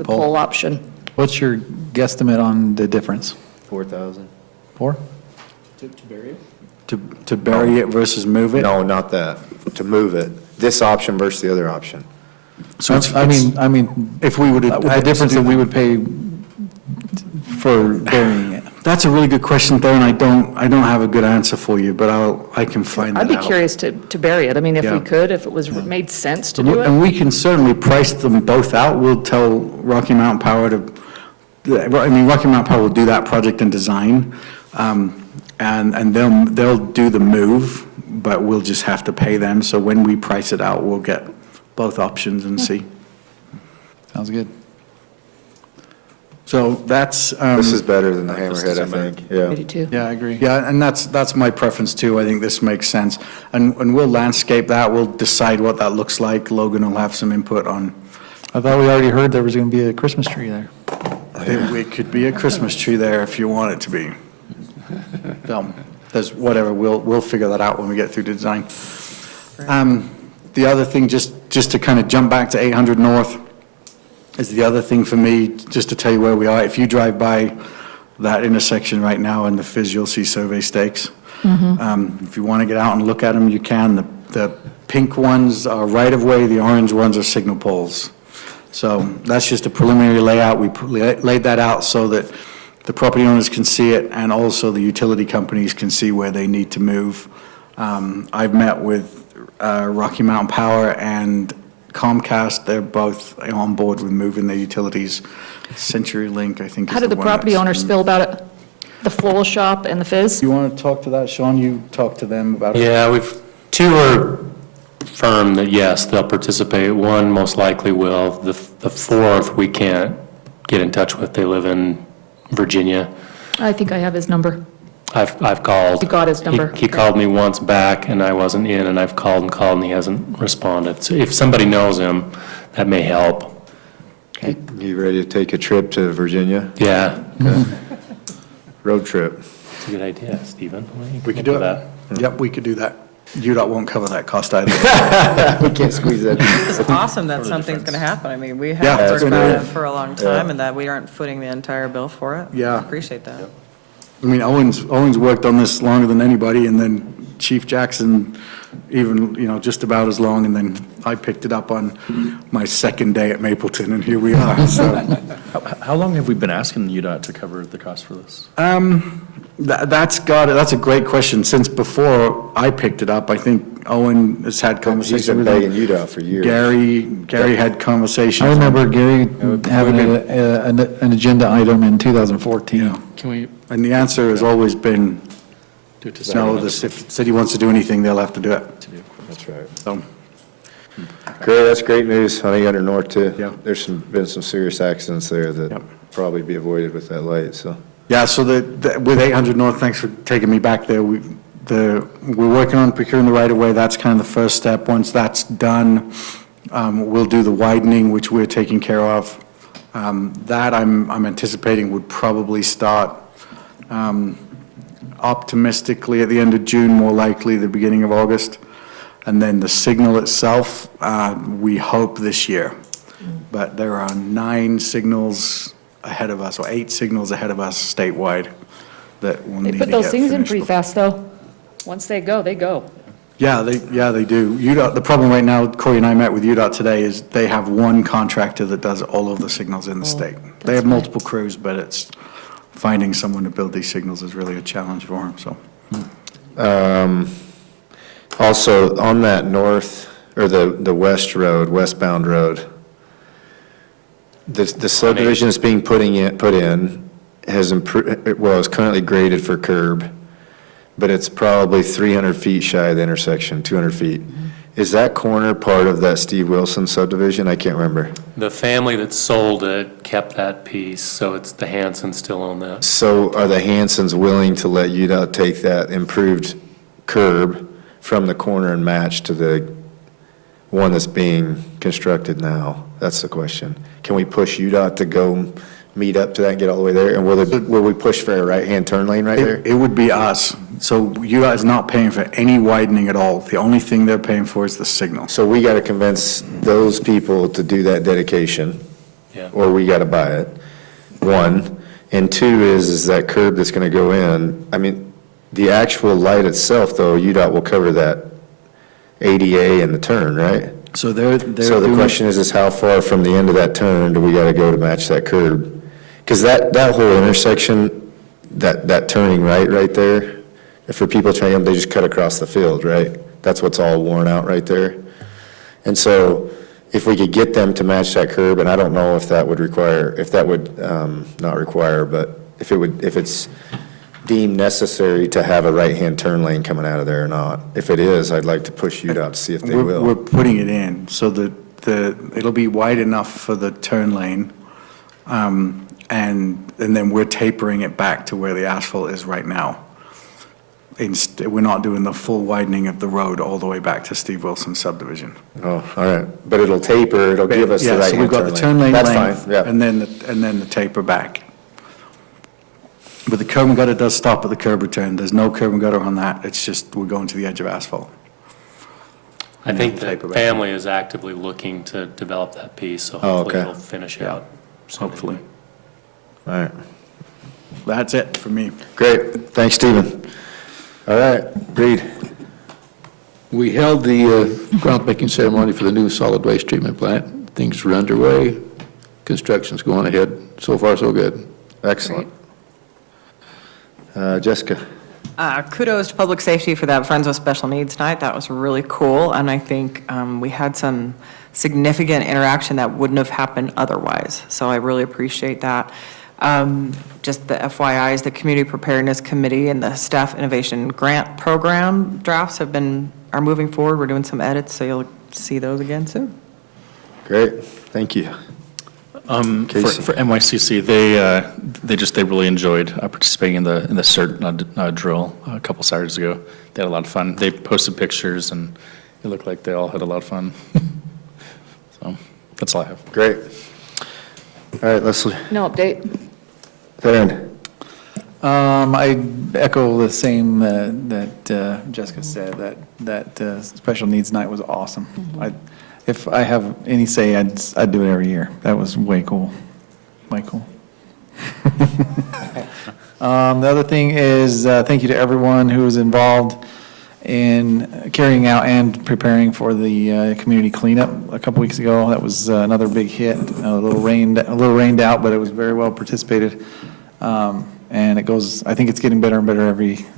poll option. What's your guesstimate on the difference? 4,000. 4? To bury it versus move it? No, not that, to move it. This option versus the other option. So it's- I mean, If we would with the difference that we would pay for burying it. That's a really good question, though, and I don't have a good answer for you, but I can find that out. I'd be curious to bury it. I mean, if we Yeah. could, if it was, made sense to do And it. we can certainly price them both out. We'll tell Rocky Mountain Power Rocky Mountain Power will do that project and design, and they'll do the move, but we'll just have to pay them. So when we price it out, we'll get both options and see. Sounds good. So that's. This is better than the Hammerhead, I think, yeah. I do too. Yeah, I agree. Yeah, and that's my preference too. I think this makes sense. And we'll landscape that. We'll decide what that looks like. Logan will have some input on. I thought we already heard there was going to be a Christmas tree there. It could be a Christmas tree there if you want it to be. There's whatever, we'll figure that out when we get through the design. The other thing, just to kind of jump back to 800 North, is the other thing for me, just to tell you where we are. If you drive by that intersection right now in the Fizz, you'll see survey stakes. If you want to get out and look at them, you can. The pink ones are right-of-way, the orange ones are signal poles. So that's just a preliminary layout. We laid that out so that the property owners can see it, and also the utility companies can see where they need to move. I've met with Rocky Mountain Power and Comcast. They're both on board with moving their utilities. CenturyLink, I think, is How did the one property that's- owners feel about it? The floral shop and the Fizz? You want to talk to that, Sean? You talked to them about it? Yeah, two are firm that yes, they'll participate. One most likely will. The fourth, we can't get in touch with. They live in Virginia. I think I have his number. I've called. You got his number? He called me once back and I wasn't in, and I've called and he hasn't responded. So if somebody knows him, that may help. You ready to take a trip to Virginia? Yeah. Road trip. It's a good idea, Stephen. We could do it. Yep, we could do that. UDOT won't cover that cost either. We can't squeeze that. It's awesome that something's going to happen. I mean, we Yeah, have it's talked about gonna- it for a long time, and that we aren't footing the entire bill for it. Yeah. I appreciate that. I mean, Owens worked on this longer than anybody, and then Chief Jackson even, just about as long, and then I picked it up on my second day at Mapleton, and here we are, so. How long have we been asking UDOT to cover the cost for this? That's a great question. Since before I picked it up, I think Owen has had He's conversations been with begging him. UDOT for years. Gary had conversations. I remember Gary having an agenda item in 2014. Can we And the answer has always been, do it to no, second? if the city wants to do anything, they'll have to do it. That's right. So, Great, that's great news on 800 North too. Yeah. There's been some serious accidents there that Yep. probably be avoided with that light, so. yeah, so with 800 North, thanks for taking me back there. We're working on procuring the right-of-way. That's kind of the first step. Once that's done, we'll do the widening, which we're taking care of. That I'm anticipating would probably start optimistically at the end of June, more likely the beginning of August. And then the signal itself, we hope this year. But there are 9 signals ahead of us, or 8 signals ahead of us statewide that will They need to put get those things in finished pretty before- fast, though. Once they go, they go. Yeah, they do. UDOT, the problem right now, Corey and I met with UDOT today, is they have one contractor that does all of the signals in the state. They have multiple crews, but it's finding someone to build these signals is really a challenge for them, so. Also, on that north, or the west road, westbound road, the subdivision that's being put in has improved, well, it's currently graded for curb, but it's probably 300 feet shy of the intersection, 200 feet. Is that corner part of that Steve Wilson subdivision? I can't remember. The family that sold it kept that piece, so it's the Hansons still own that. So are the Hansons willing to let UDOT take that improved curb from the corner and match to the one that's being constructed now? That's the question. Can we push UDOT to go meet up to that and get all the way there? And will we push for a right-hand turn lane right there? It would be us. So UDOT is not paying for any widening at all. The only thing they're paying for is the signal. So we got to convince those people to do that dedication, or we got to buy it, one. And two is that curb that's going to go in. I mean, the actual light itself, though, UDOT will cover that ADA and the turn, right? So they're So the doing- question is how far from the end of that turn do we got to go to match that curb? Because that whole intersection, that turning right there, for people trying, they just cut across the field, right? That's what's all worn out right there. And so if we could get them to match that curb, and I don't know if that would require, not require, but if it's deemed necessary to have a right-hand turn lane coming out of there or not. If it is, I'd like to push UDOT to see if they will. We're putting it in so that it'll be wide enough for the turn lane, and then we're tapering it back to where the asphalt is right now. We're not doing the full widening of the road all the way back to Steve Wilson subdivision. Oh, all right. But it'll taper, it'll give us the Yeah, so we've right-hand got turn the lane. turn lane That's length, fine, yeah. and then the taper back. But the curb and gutter does stop at the curb return. There's no curb and gutter on that. It's just, we're going to the edge of asphalt. I think the family is actively looking to develop that piece, so hopefully okay. it'll finish out. soon. Hopefully. All right. That's it for me. Great. Thanks, Stephen. All right, Reed. We held the groundbreaking ceremony for the new solid waste treatment plant. Things are underway. Construction's going ahead. So far, so good. Excellent. Jessica. Kudos to Public Safety for that Friends with Special Needs Night. That was really cool, and I think we had some significant interaction that wouldn't have happened otherwise, so I really appreciate that. Just the FYIs, the Community Preparedness Committee and the Staff Innovation Grant Program drafts are moving forward. We're doing some edits, so you'll see those again soon. Great, thank you. For NYCC, they really enjoyed participating in the CERT drill a couple Saturdays ago. They had a lot of fun. They posted pictures, and it looked like they all had a lot of fun. So that's all I have. Great. All right, Leslie. No update. Theron. I echo the same that Jessica said, that Special Needs Night was awesome. If I have any say, I'd do it every year. That was way cool. Way cool. The other thing is, thank you to everyone who was involved in carrying out and preparing for the community cleanup a couple weeks ago. That was another big hit. A little rained out, but it was very well participated. And it goes, I think it's getting better and better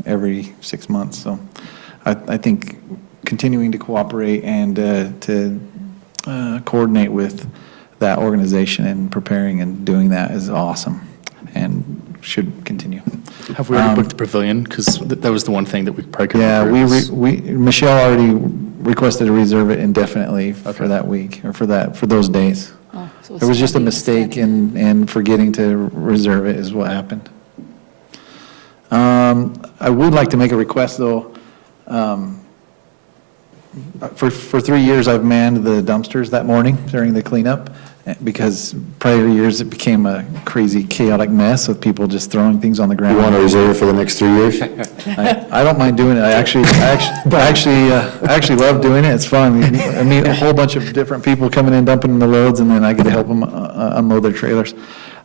every 6 months. So I think continuing to cooperate and to coordinate with that organization and preparing and doing that is awesome and should continue. Have we already booked the pavilion? Because that was the one thing that we probably could. Yeah, Michelle already requested to reserve it indefinitely for that week, or for those days. Oh, so There was just a mistake in forgetting to reserve it is what happened. I would like to make a request, though. For 3 years, I've manned the dumpsters that morning during the cleanup, because prior years, it became a crazy, chaotic mess with people just throwing things on the ground. You want to reserve it for the next 3 years? I don't mind doing it. I actually love doing it. It's fun. I meet a whole bunch of different people coming in, dumping the loads, and then I get to help them unload their trailers.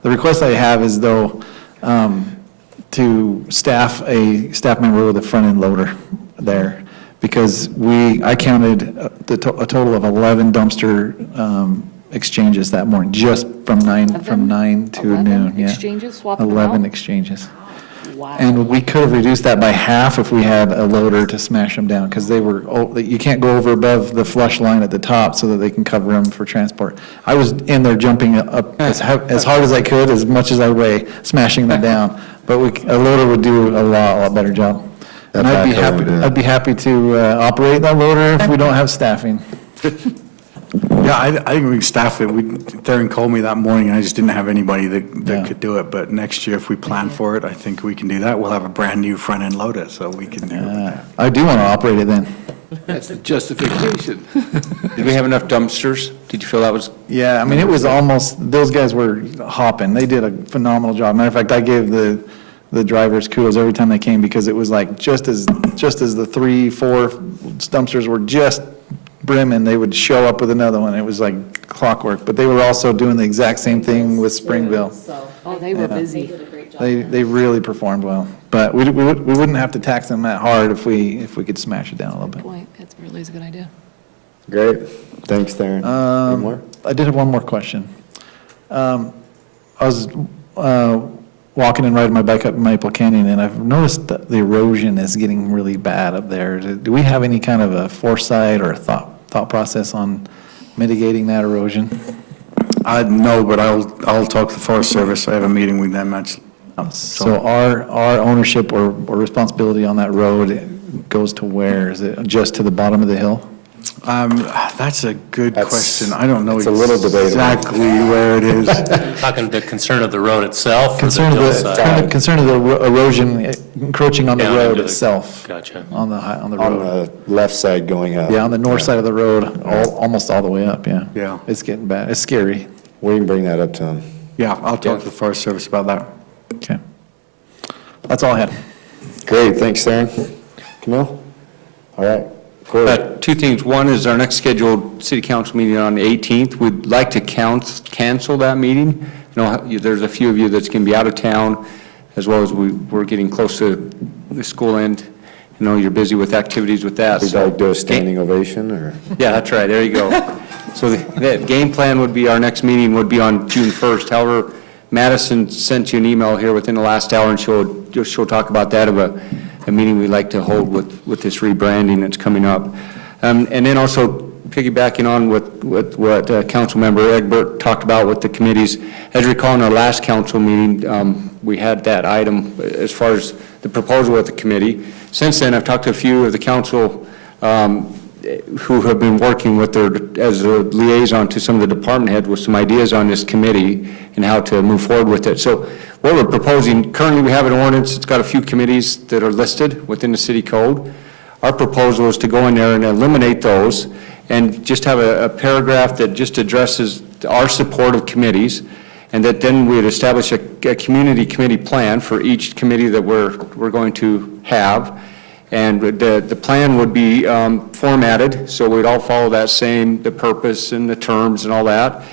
The request I have is, though, to staff a staff member with a front-end loader there, because I counted a total of 11 dumpster exchanges that morning, just from 9 to noon. Yeah. Exchanges, swapping them 11 out? exchanges. Wow. And we could have reduced that by half if we had a loader to smash them down, because you can't go above the flush line at the top so that they can cover them for transport. I was in there jumping up as hard as I could, as much as I weigh, smashing them down. But a loader would do a lot better job. And I'd be happy to operate that loader if we don't have staffing. Yeah, I think we can staff it. Theron called me that morning, and I just didn't have anybody that could do it. But next year, if we plan for it, I think we can do that. We'll have a brand-new front-end loader, so we can do it. I do want to operate it then. That's the justification. Did we have enough dumpsters? Did you feel that was? Yeah, I mean, it was almost, those guys were hopping. They did a phenomenal job. Matter of fact, I gave the drivers kudos every time they came because it was like just as the 3-4 dumpsters were just brimming, they would show up with another one. It was like clockwork. But they were also doing the exact same thing with Springville. Oh, they were Yeah. busy. They really performed well. But we wouldn't have to tax them that hard if we could smash it down a little bit. Point, that really is a good idea. Great. Thanks, Darren. Any more? I did have one more question. I was walking and riding my bike up Maple Canyon, and I've noticed that the erosion is getting really bad up there. Do we have any kind of a foresight or a thought process on mitigating that erosion? No, but I'll talk to the Forest Service. I have a meeting with them actually. So our ownership or responsibility on that road goes to where? Is it just to the bottom of the hill? That's a good question. I don't know it's a little debatable. exactly where it is. Talking the concern of the road itself? or the Concern of hillside? concern of the erosion encroaching on the Down road into the- itself. Gotcha. On the On road. the left side going up. Yeah, on the north side of the road, almost all the way up, yeah. Yeah. It's getting bad. It's scary. We can bring that up to them. Yeah, I'll talk to the Forest Service about that. Okay. That's all I had. Great, thanks, Darren. Camille? All right. Corey? Two things. One is our next scheduled city council meeting on the 18th. We'd like to cancel that meeting. I know there's a few of you that's going to be out of town, as well as we're getting close to the school end. I know you're busy with activities with that. We'd so- like to do a standing ovation, or? Yeah, that's right, there you go. So the game plan would be, our next meeting would be on June 1st. However, Madison sent you an email here within the last hour, and she'll talk about that, of a meeting we'd like to hold with this rebranding that's coming up. And then also piggybacking on what Councilmember Egbert talked about with the committees. As you recall, in our last council meeting, we had that item as far as the proposal with the committee. Since then, I've talked to a few of the council who have been working with as a liaison to some of the department heads with some ideas on this committee and how to move forward with it. So what we're proposing, currently we have an ordinance, it's got a few committees that are listed within the city code. Our proposal is to go in there and eliminate those and just have a paragraph that just addresses our support of committees, and that then we'd establish a community committee plan for each committee that we're going to have. And the plan would be formatted, so we'd all follow that same, the purpose and the terms and all that.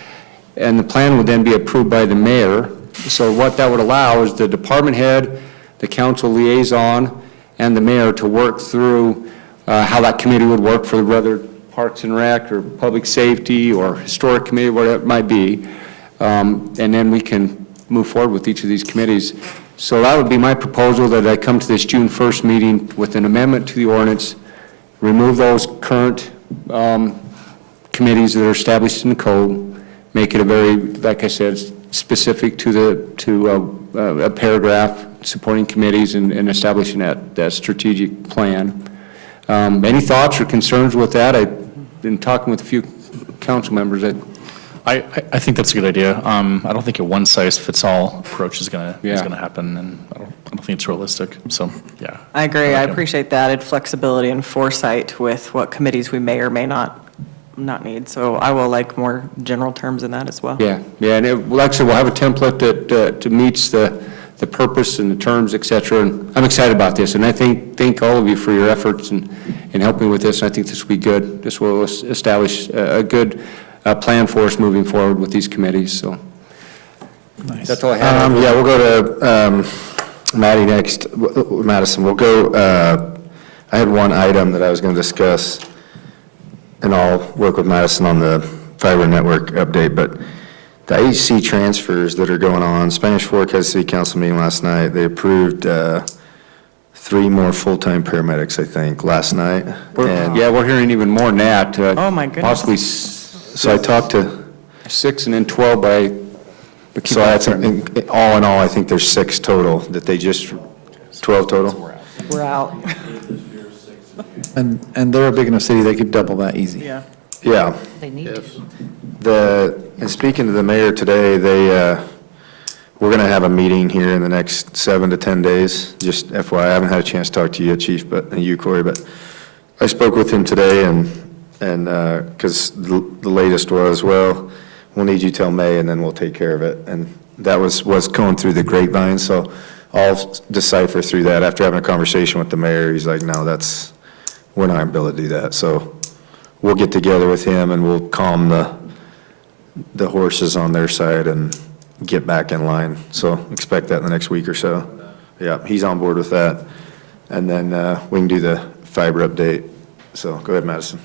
And the plan would then be approved by the mayor. So what that would allow is the department head, the council liaison, and the mayor to work through how that committee would work for whether Parks and Rec or Public Safety or Historic Committee, whatever it might be. And then we can move forward with each of these committees. So that would be my proposal, that I come to this June 1st meeting with an amendment to the ordinance, remove those current committees that are established in the code, make it a very, like I said, specific to a paragraph supporting committees and establishing that strategic plan. Any thoughts or concerns with that? I've been talking with a few council members that I think that's a good idea. I don't think a one-size-fits-all approach is gonna happen, and I don't think it's realistic, so, yeah. I agree. I like it. appreciate the added flexibility and foresight with what committees we may or may not need. So I will like more general terms in that as well. Yeah, and like I said, we'll have a template that meets the purpose and the terms, et cetera, and I'm excited about this, and I thank all of you for your efforts in helping with this. I think this will be good. This will establish a good plan for us moving forward with these committees, so. Nice. That's all I have. Yeah, we'll go to Maddie next. Madison, we'll go, I had one item that I was going to discuss, and I'll work with Madison on the fiber network update, but the HC transfers that are going on, Spanish Fork had a city council meeting last night. They approved 3 more full-time paramedics, I think, last night. And Yeah, we're hearing even more than that. Oh, my goodness. Possibly so I talked to, 6 and then 12 by. so I had some, all in all, I think there's 6 total that they just, 12 total? We're out. And they're a big enough city, they could double that easy. Yeah. Yeah. They need to. And speaking to the mayor today, we're going to have a meeting here in the next 7 to 10 days. Just FYI, I haven't had a chance to talk to you, Chief, and you, Corey, but I spoke with him today and, because the latest was, well, we'll need you till May and then we'll take care of it. And that was going through the grapevine, so I'll decipher through that. After having a conversation with the mayor, he's like, no, we're not gonna be able to do that. So we'll get together with him and we'll calm the horses on their side and get back in line. So expect that in the next week or so. Yeah, he's on board with that. And then we can do the fiber update. So go ahead, Madison.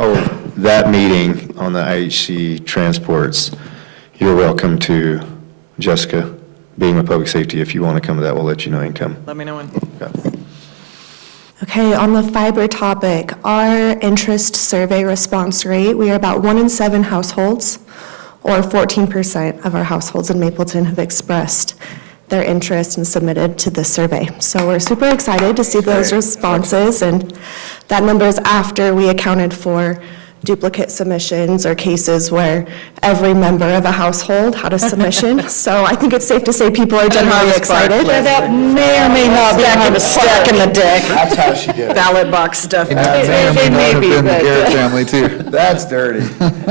Oh, that meeting on the IHC transports, you're welcome to, Jessica, being with public safety. If you want to come to that, we'll let you know you can come. Let me know when. Okay. Okay, on the fiber topic, our interest survey response rate, we are about 1 in 7 households, or 14% of our households in Mapleton have expressed their interest and submitted to this survey. So we're super excited to see those responses, and that number is after we accounted for duplicate submissions or cases where every member of a household had a submission. So I think it's safe to say people are generally excited. That may or may not be a stack in the deck. That's how she did it. Ballot box stuff. It may be, been the Garrett but family too. That's dirty.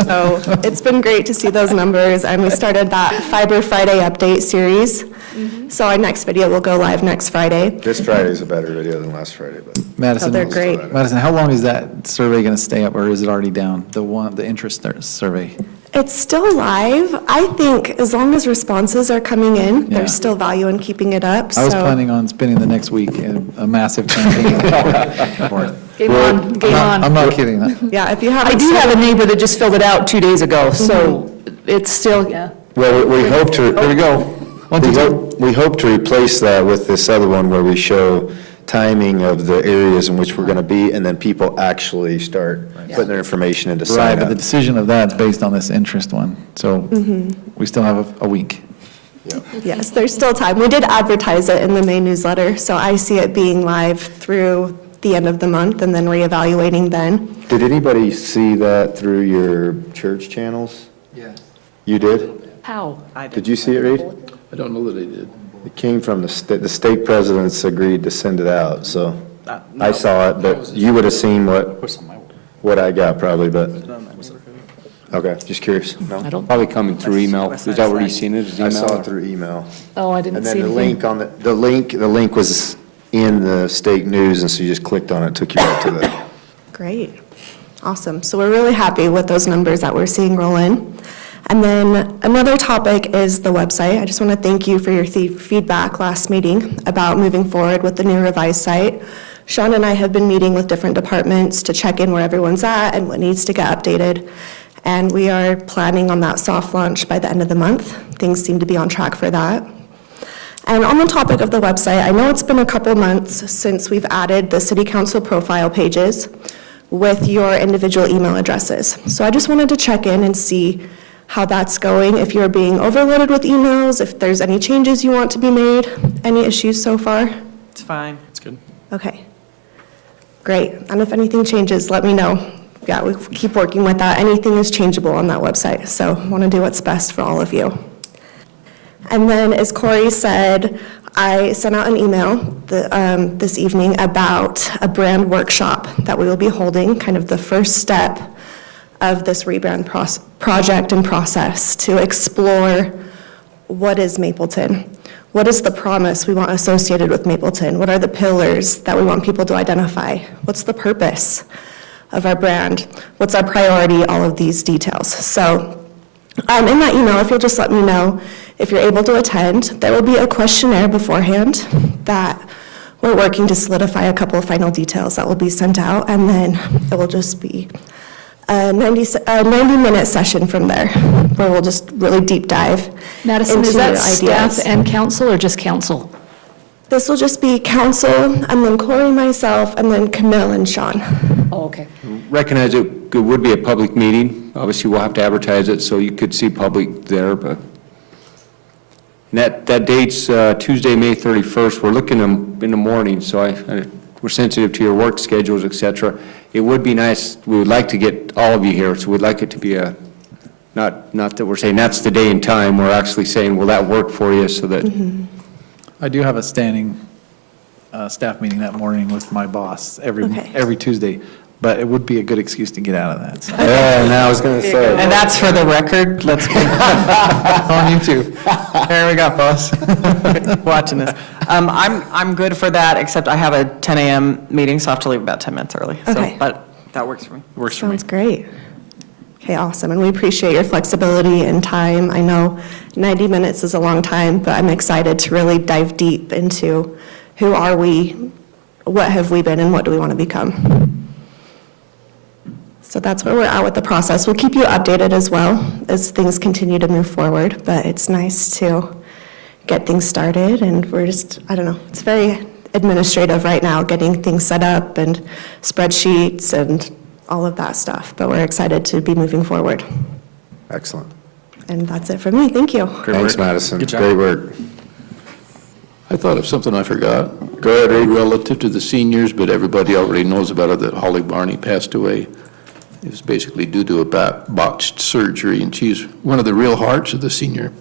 So it's been great to see those numbers, and we started that Fiber Friday update series. So our next video will go live next Friday. This Friday is a better video than last Friday, but. Madison. Oh, they're great. Madison, how long is that survey going to stay up, or is it already down? The interest survey? It's still live. I think as long as responses are coming in, Yeah. there's still value in keeping it up. I was So planning on spending the next week in a massive campaign for it. Game on, game on. I'm not kidding. yeah, if you have I do have a neighbor that just filled it out 2 days ago, so it's still, yeah. Well, we hope to. There we go. We hope to replace that with this other one where we show timing of the areas in which we're going to be, and then people actually start putting their information into Right, sign but the up. decision of that's based on this interest one. So we still have a week. Yes, there's still time. We did advertise it in the May newsletter, so I see it being live through the end of the month and then reevaluating then. Did anybody see that through your church channels? Yeah. You did? How? Did you see it, Reed? I don't know that they did. It came from the state presidents agreed to send it out, so I saw it, but you would have seen what I got probably, but, okay, just curious. No? I don't, Probably coming through email. Is that where you seen it? Is I email saw or- it through email. oh, I didn't And see then the anything. link on the link was in the state news, and so you just clicked on it, took you right to the. Great. Awesome. So we're really happy with those numbers that we're seeing roll in. And then another topic is the website. I just want to thank you for your feedback last meeting about moving forward with the new revised site. Sean and I have been meeting with different departments to check in where everyone's at and what needs to get updated. And we are planning on that soft launch by the end of the month. Things seem to be on track for that. And on the topic of the website, I know it's been a couple months since we've added the city council profile pages with your individual email addresses. So I just wanted to check in and see how that's going, if you're being overloaded with emails, if there's any changes you want to be made, any issues so far? It's fine. That's good. Okay. Great. And if anything changes, let me know. Yeah, we keep working with that. Anything is changeable on that website, so I want to do what's best for all of you. And then, as Corey said, I sent out an email this evening about a brand workshop that we will be holding, kind of the first step of this rebrand project and process to explore what is Mapleton. What is the promise we want associated with Mapleton? What are the pillars that we want people to identify? What's the purpose of our brand? What's our priority? All of these details. So in that email, if you'll just let me know if you're able to attend, there will be a questionnaire beforehand that we're working to solidify a couple of final details that will be sent out, and then it will just be a 90-minute session from there, where we'll just really deep dive Madison, into is that ideas. staff and council or just council? This will just be council, and then Corey, myself, and then Camille and Sean. Oh, okay. Recognize it would be a public meeting. Obviously, we'll have to advertise it, so you could see public there, but that date's Tuesday, May 31st. We're looking in the morning, so we're sensitive to your work schedules, et cetera. It would be nice, we would like to get all of you here, so we'd like it to be not that we're saying that's the day and time, we're actually saying, will that work for you, so that, I do have a standing staff meeting that morning with my boss Okay. every Tuesday, but it would be a good excuse to get out of that. So. Yeah, and I was going to say. And that's for the record, let's be On YouTube. There we go, boss. watching this. I'm good for that, except I have a 10 a.m. meeting, so I have to leave about 10 minutes early. So, Okay. but that works for me. Works for me. Sounds great. Okay, awesome, and we appreciate your flexibility and time. I know 90 minutes is a long time, but I'm excited to really dive deep into who are we, what have we been, and what do we want to become. So that's where we're at with the process. We'll keep you updated as well as things continue to move forward, but it's nice to get things started, and we're just, I don't know, it's very administrative right now, getting things set up and spreadsheets and all of that stuff, but we're excited to be moving forward. Excellent. And that's it for me. Thank you. Thanks, Madison. Great work. I thought of something I forgot. Go ahead, Reed. Relative to the seniors, but everybody already knows about it, that Holly Barney passed away. It was basically due to a botched surgery, and she's one of the real hearts of the senior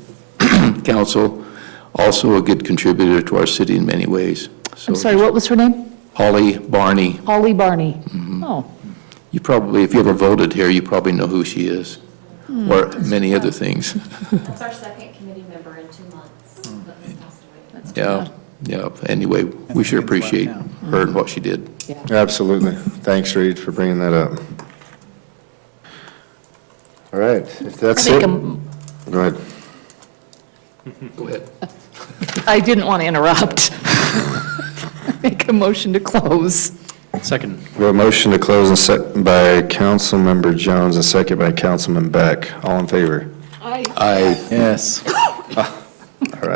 council, also a good contributor to our city in many ways. So I'm sorry, what was her name? Holly Barney. Holly Barney. Oh, You probably, if you ever voted here, you probably know who she is, or many other things. That's our second committee member in 2 months that has passed away. Yeah, yeah. Anyway, we should appreciate her and what she did. Absolutely. Thanks, Reed, for bringing that up. All right, if that's Make it. a- Go ahead. Go ahead. I didn't want to interrupt. Make a motion to close. Second. We have a motion to close and second by Councilmember Jones and second by Councilman Beck. All in favor? Aye. I Yes.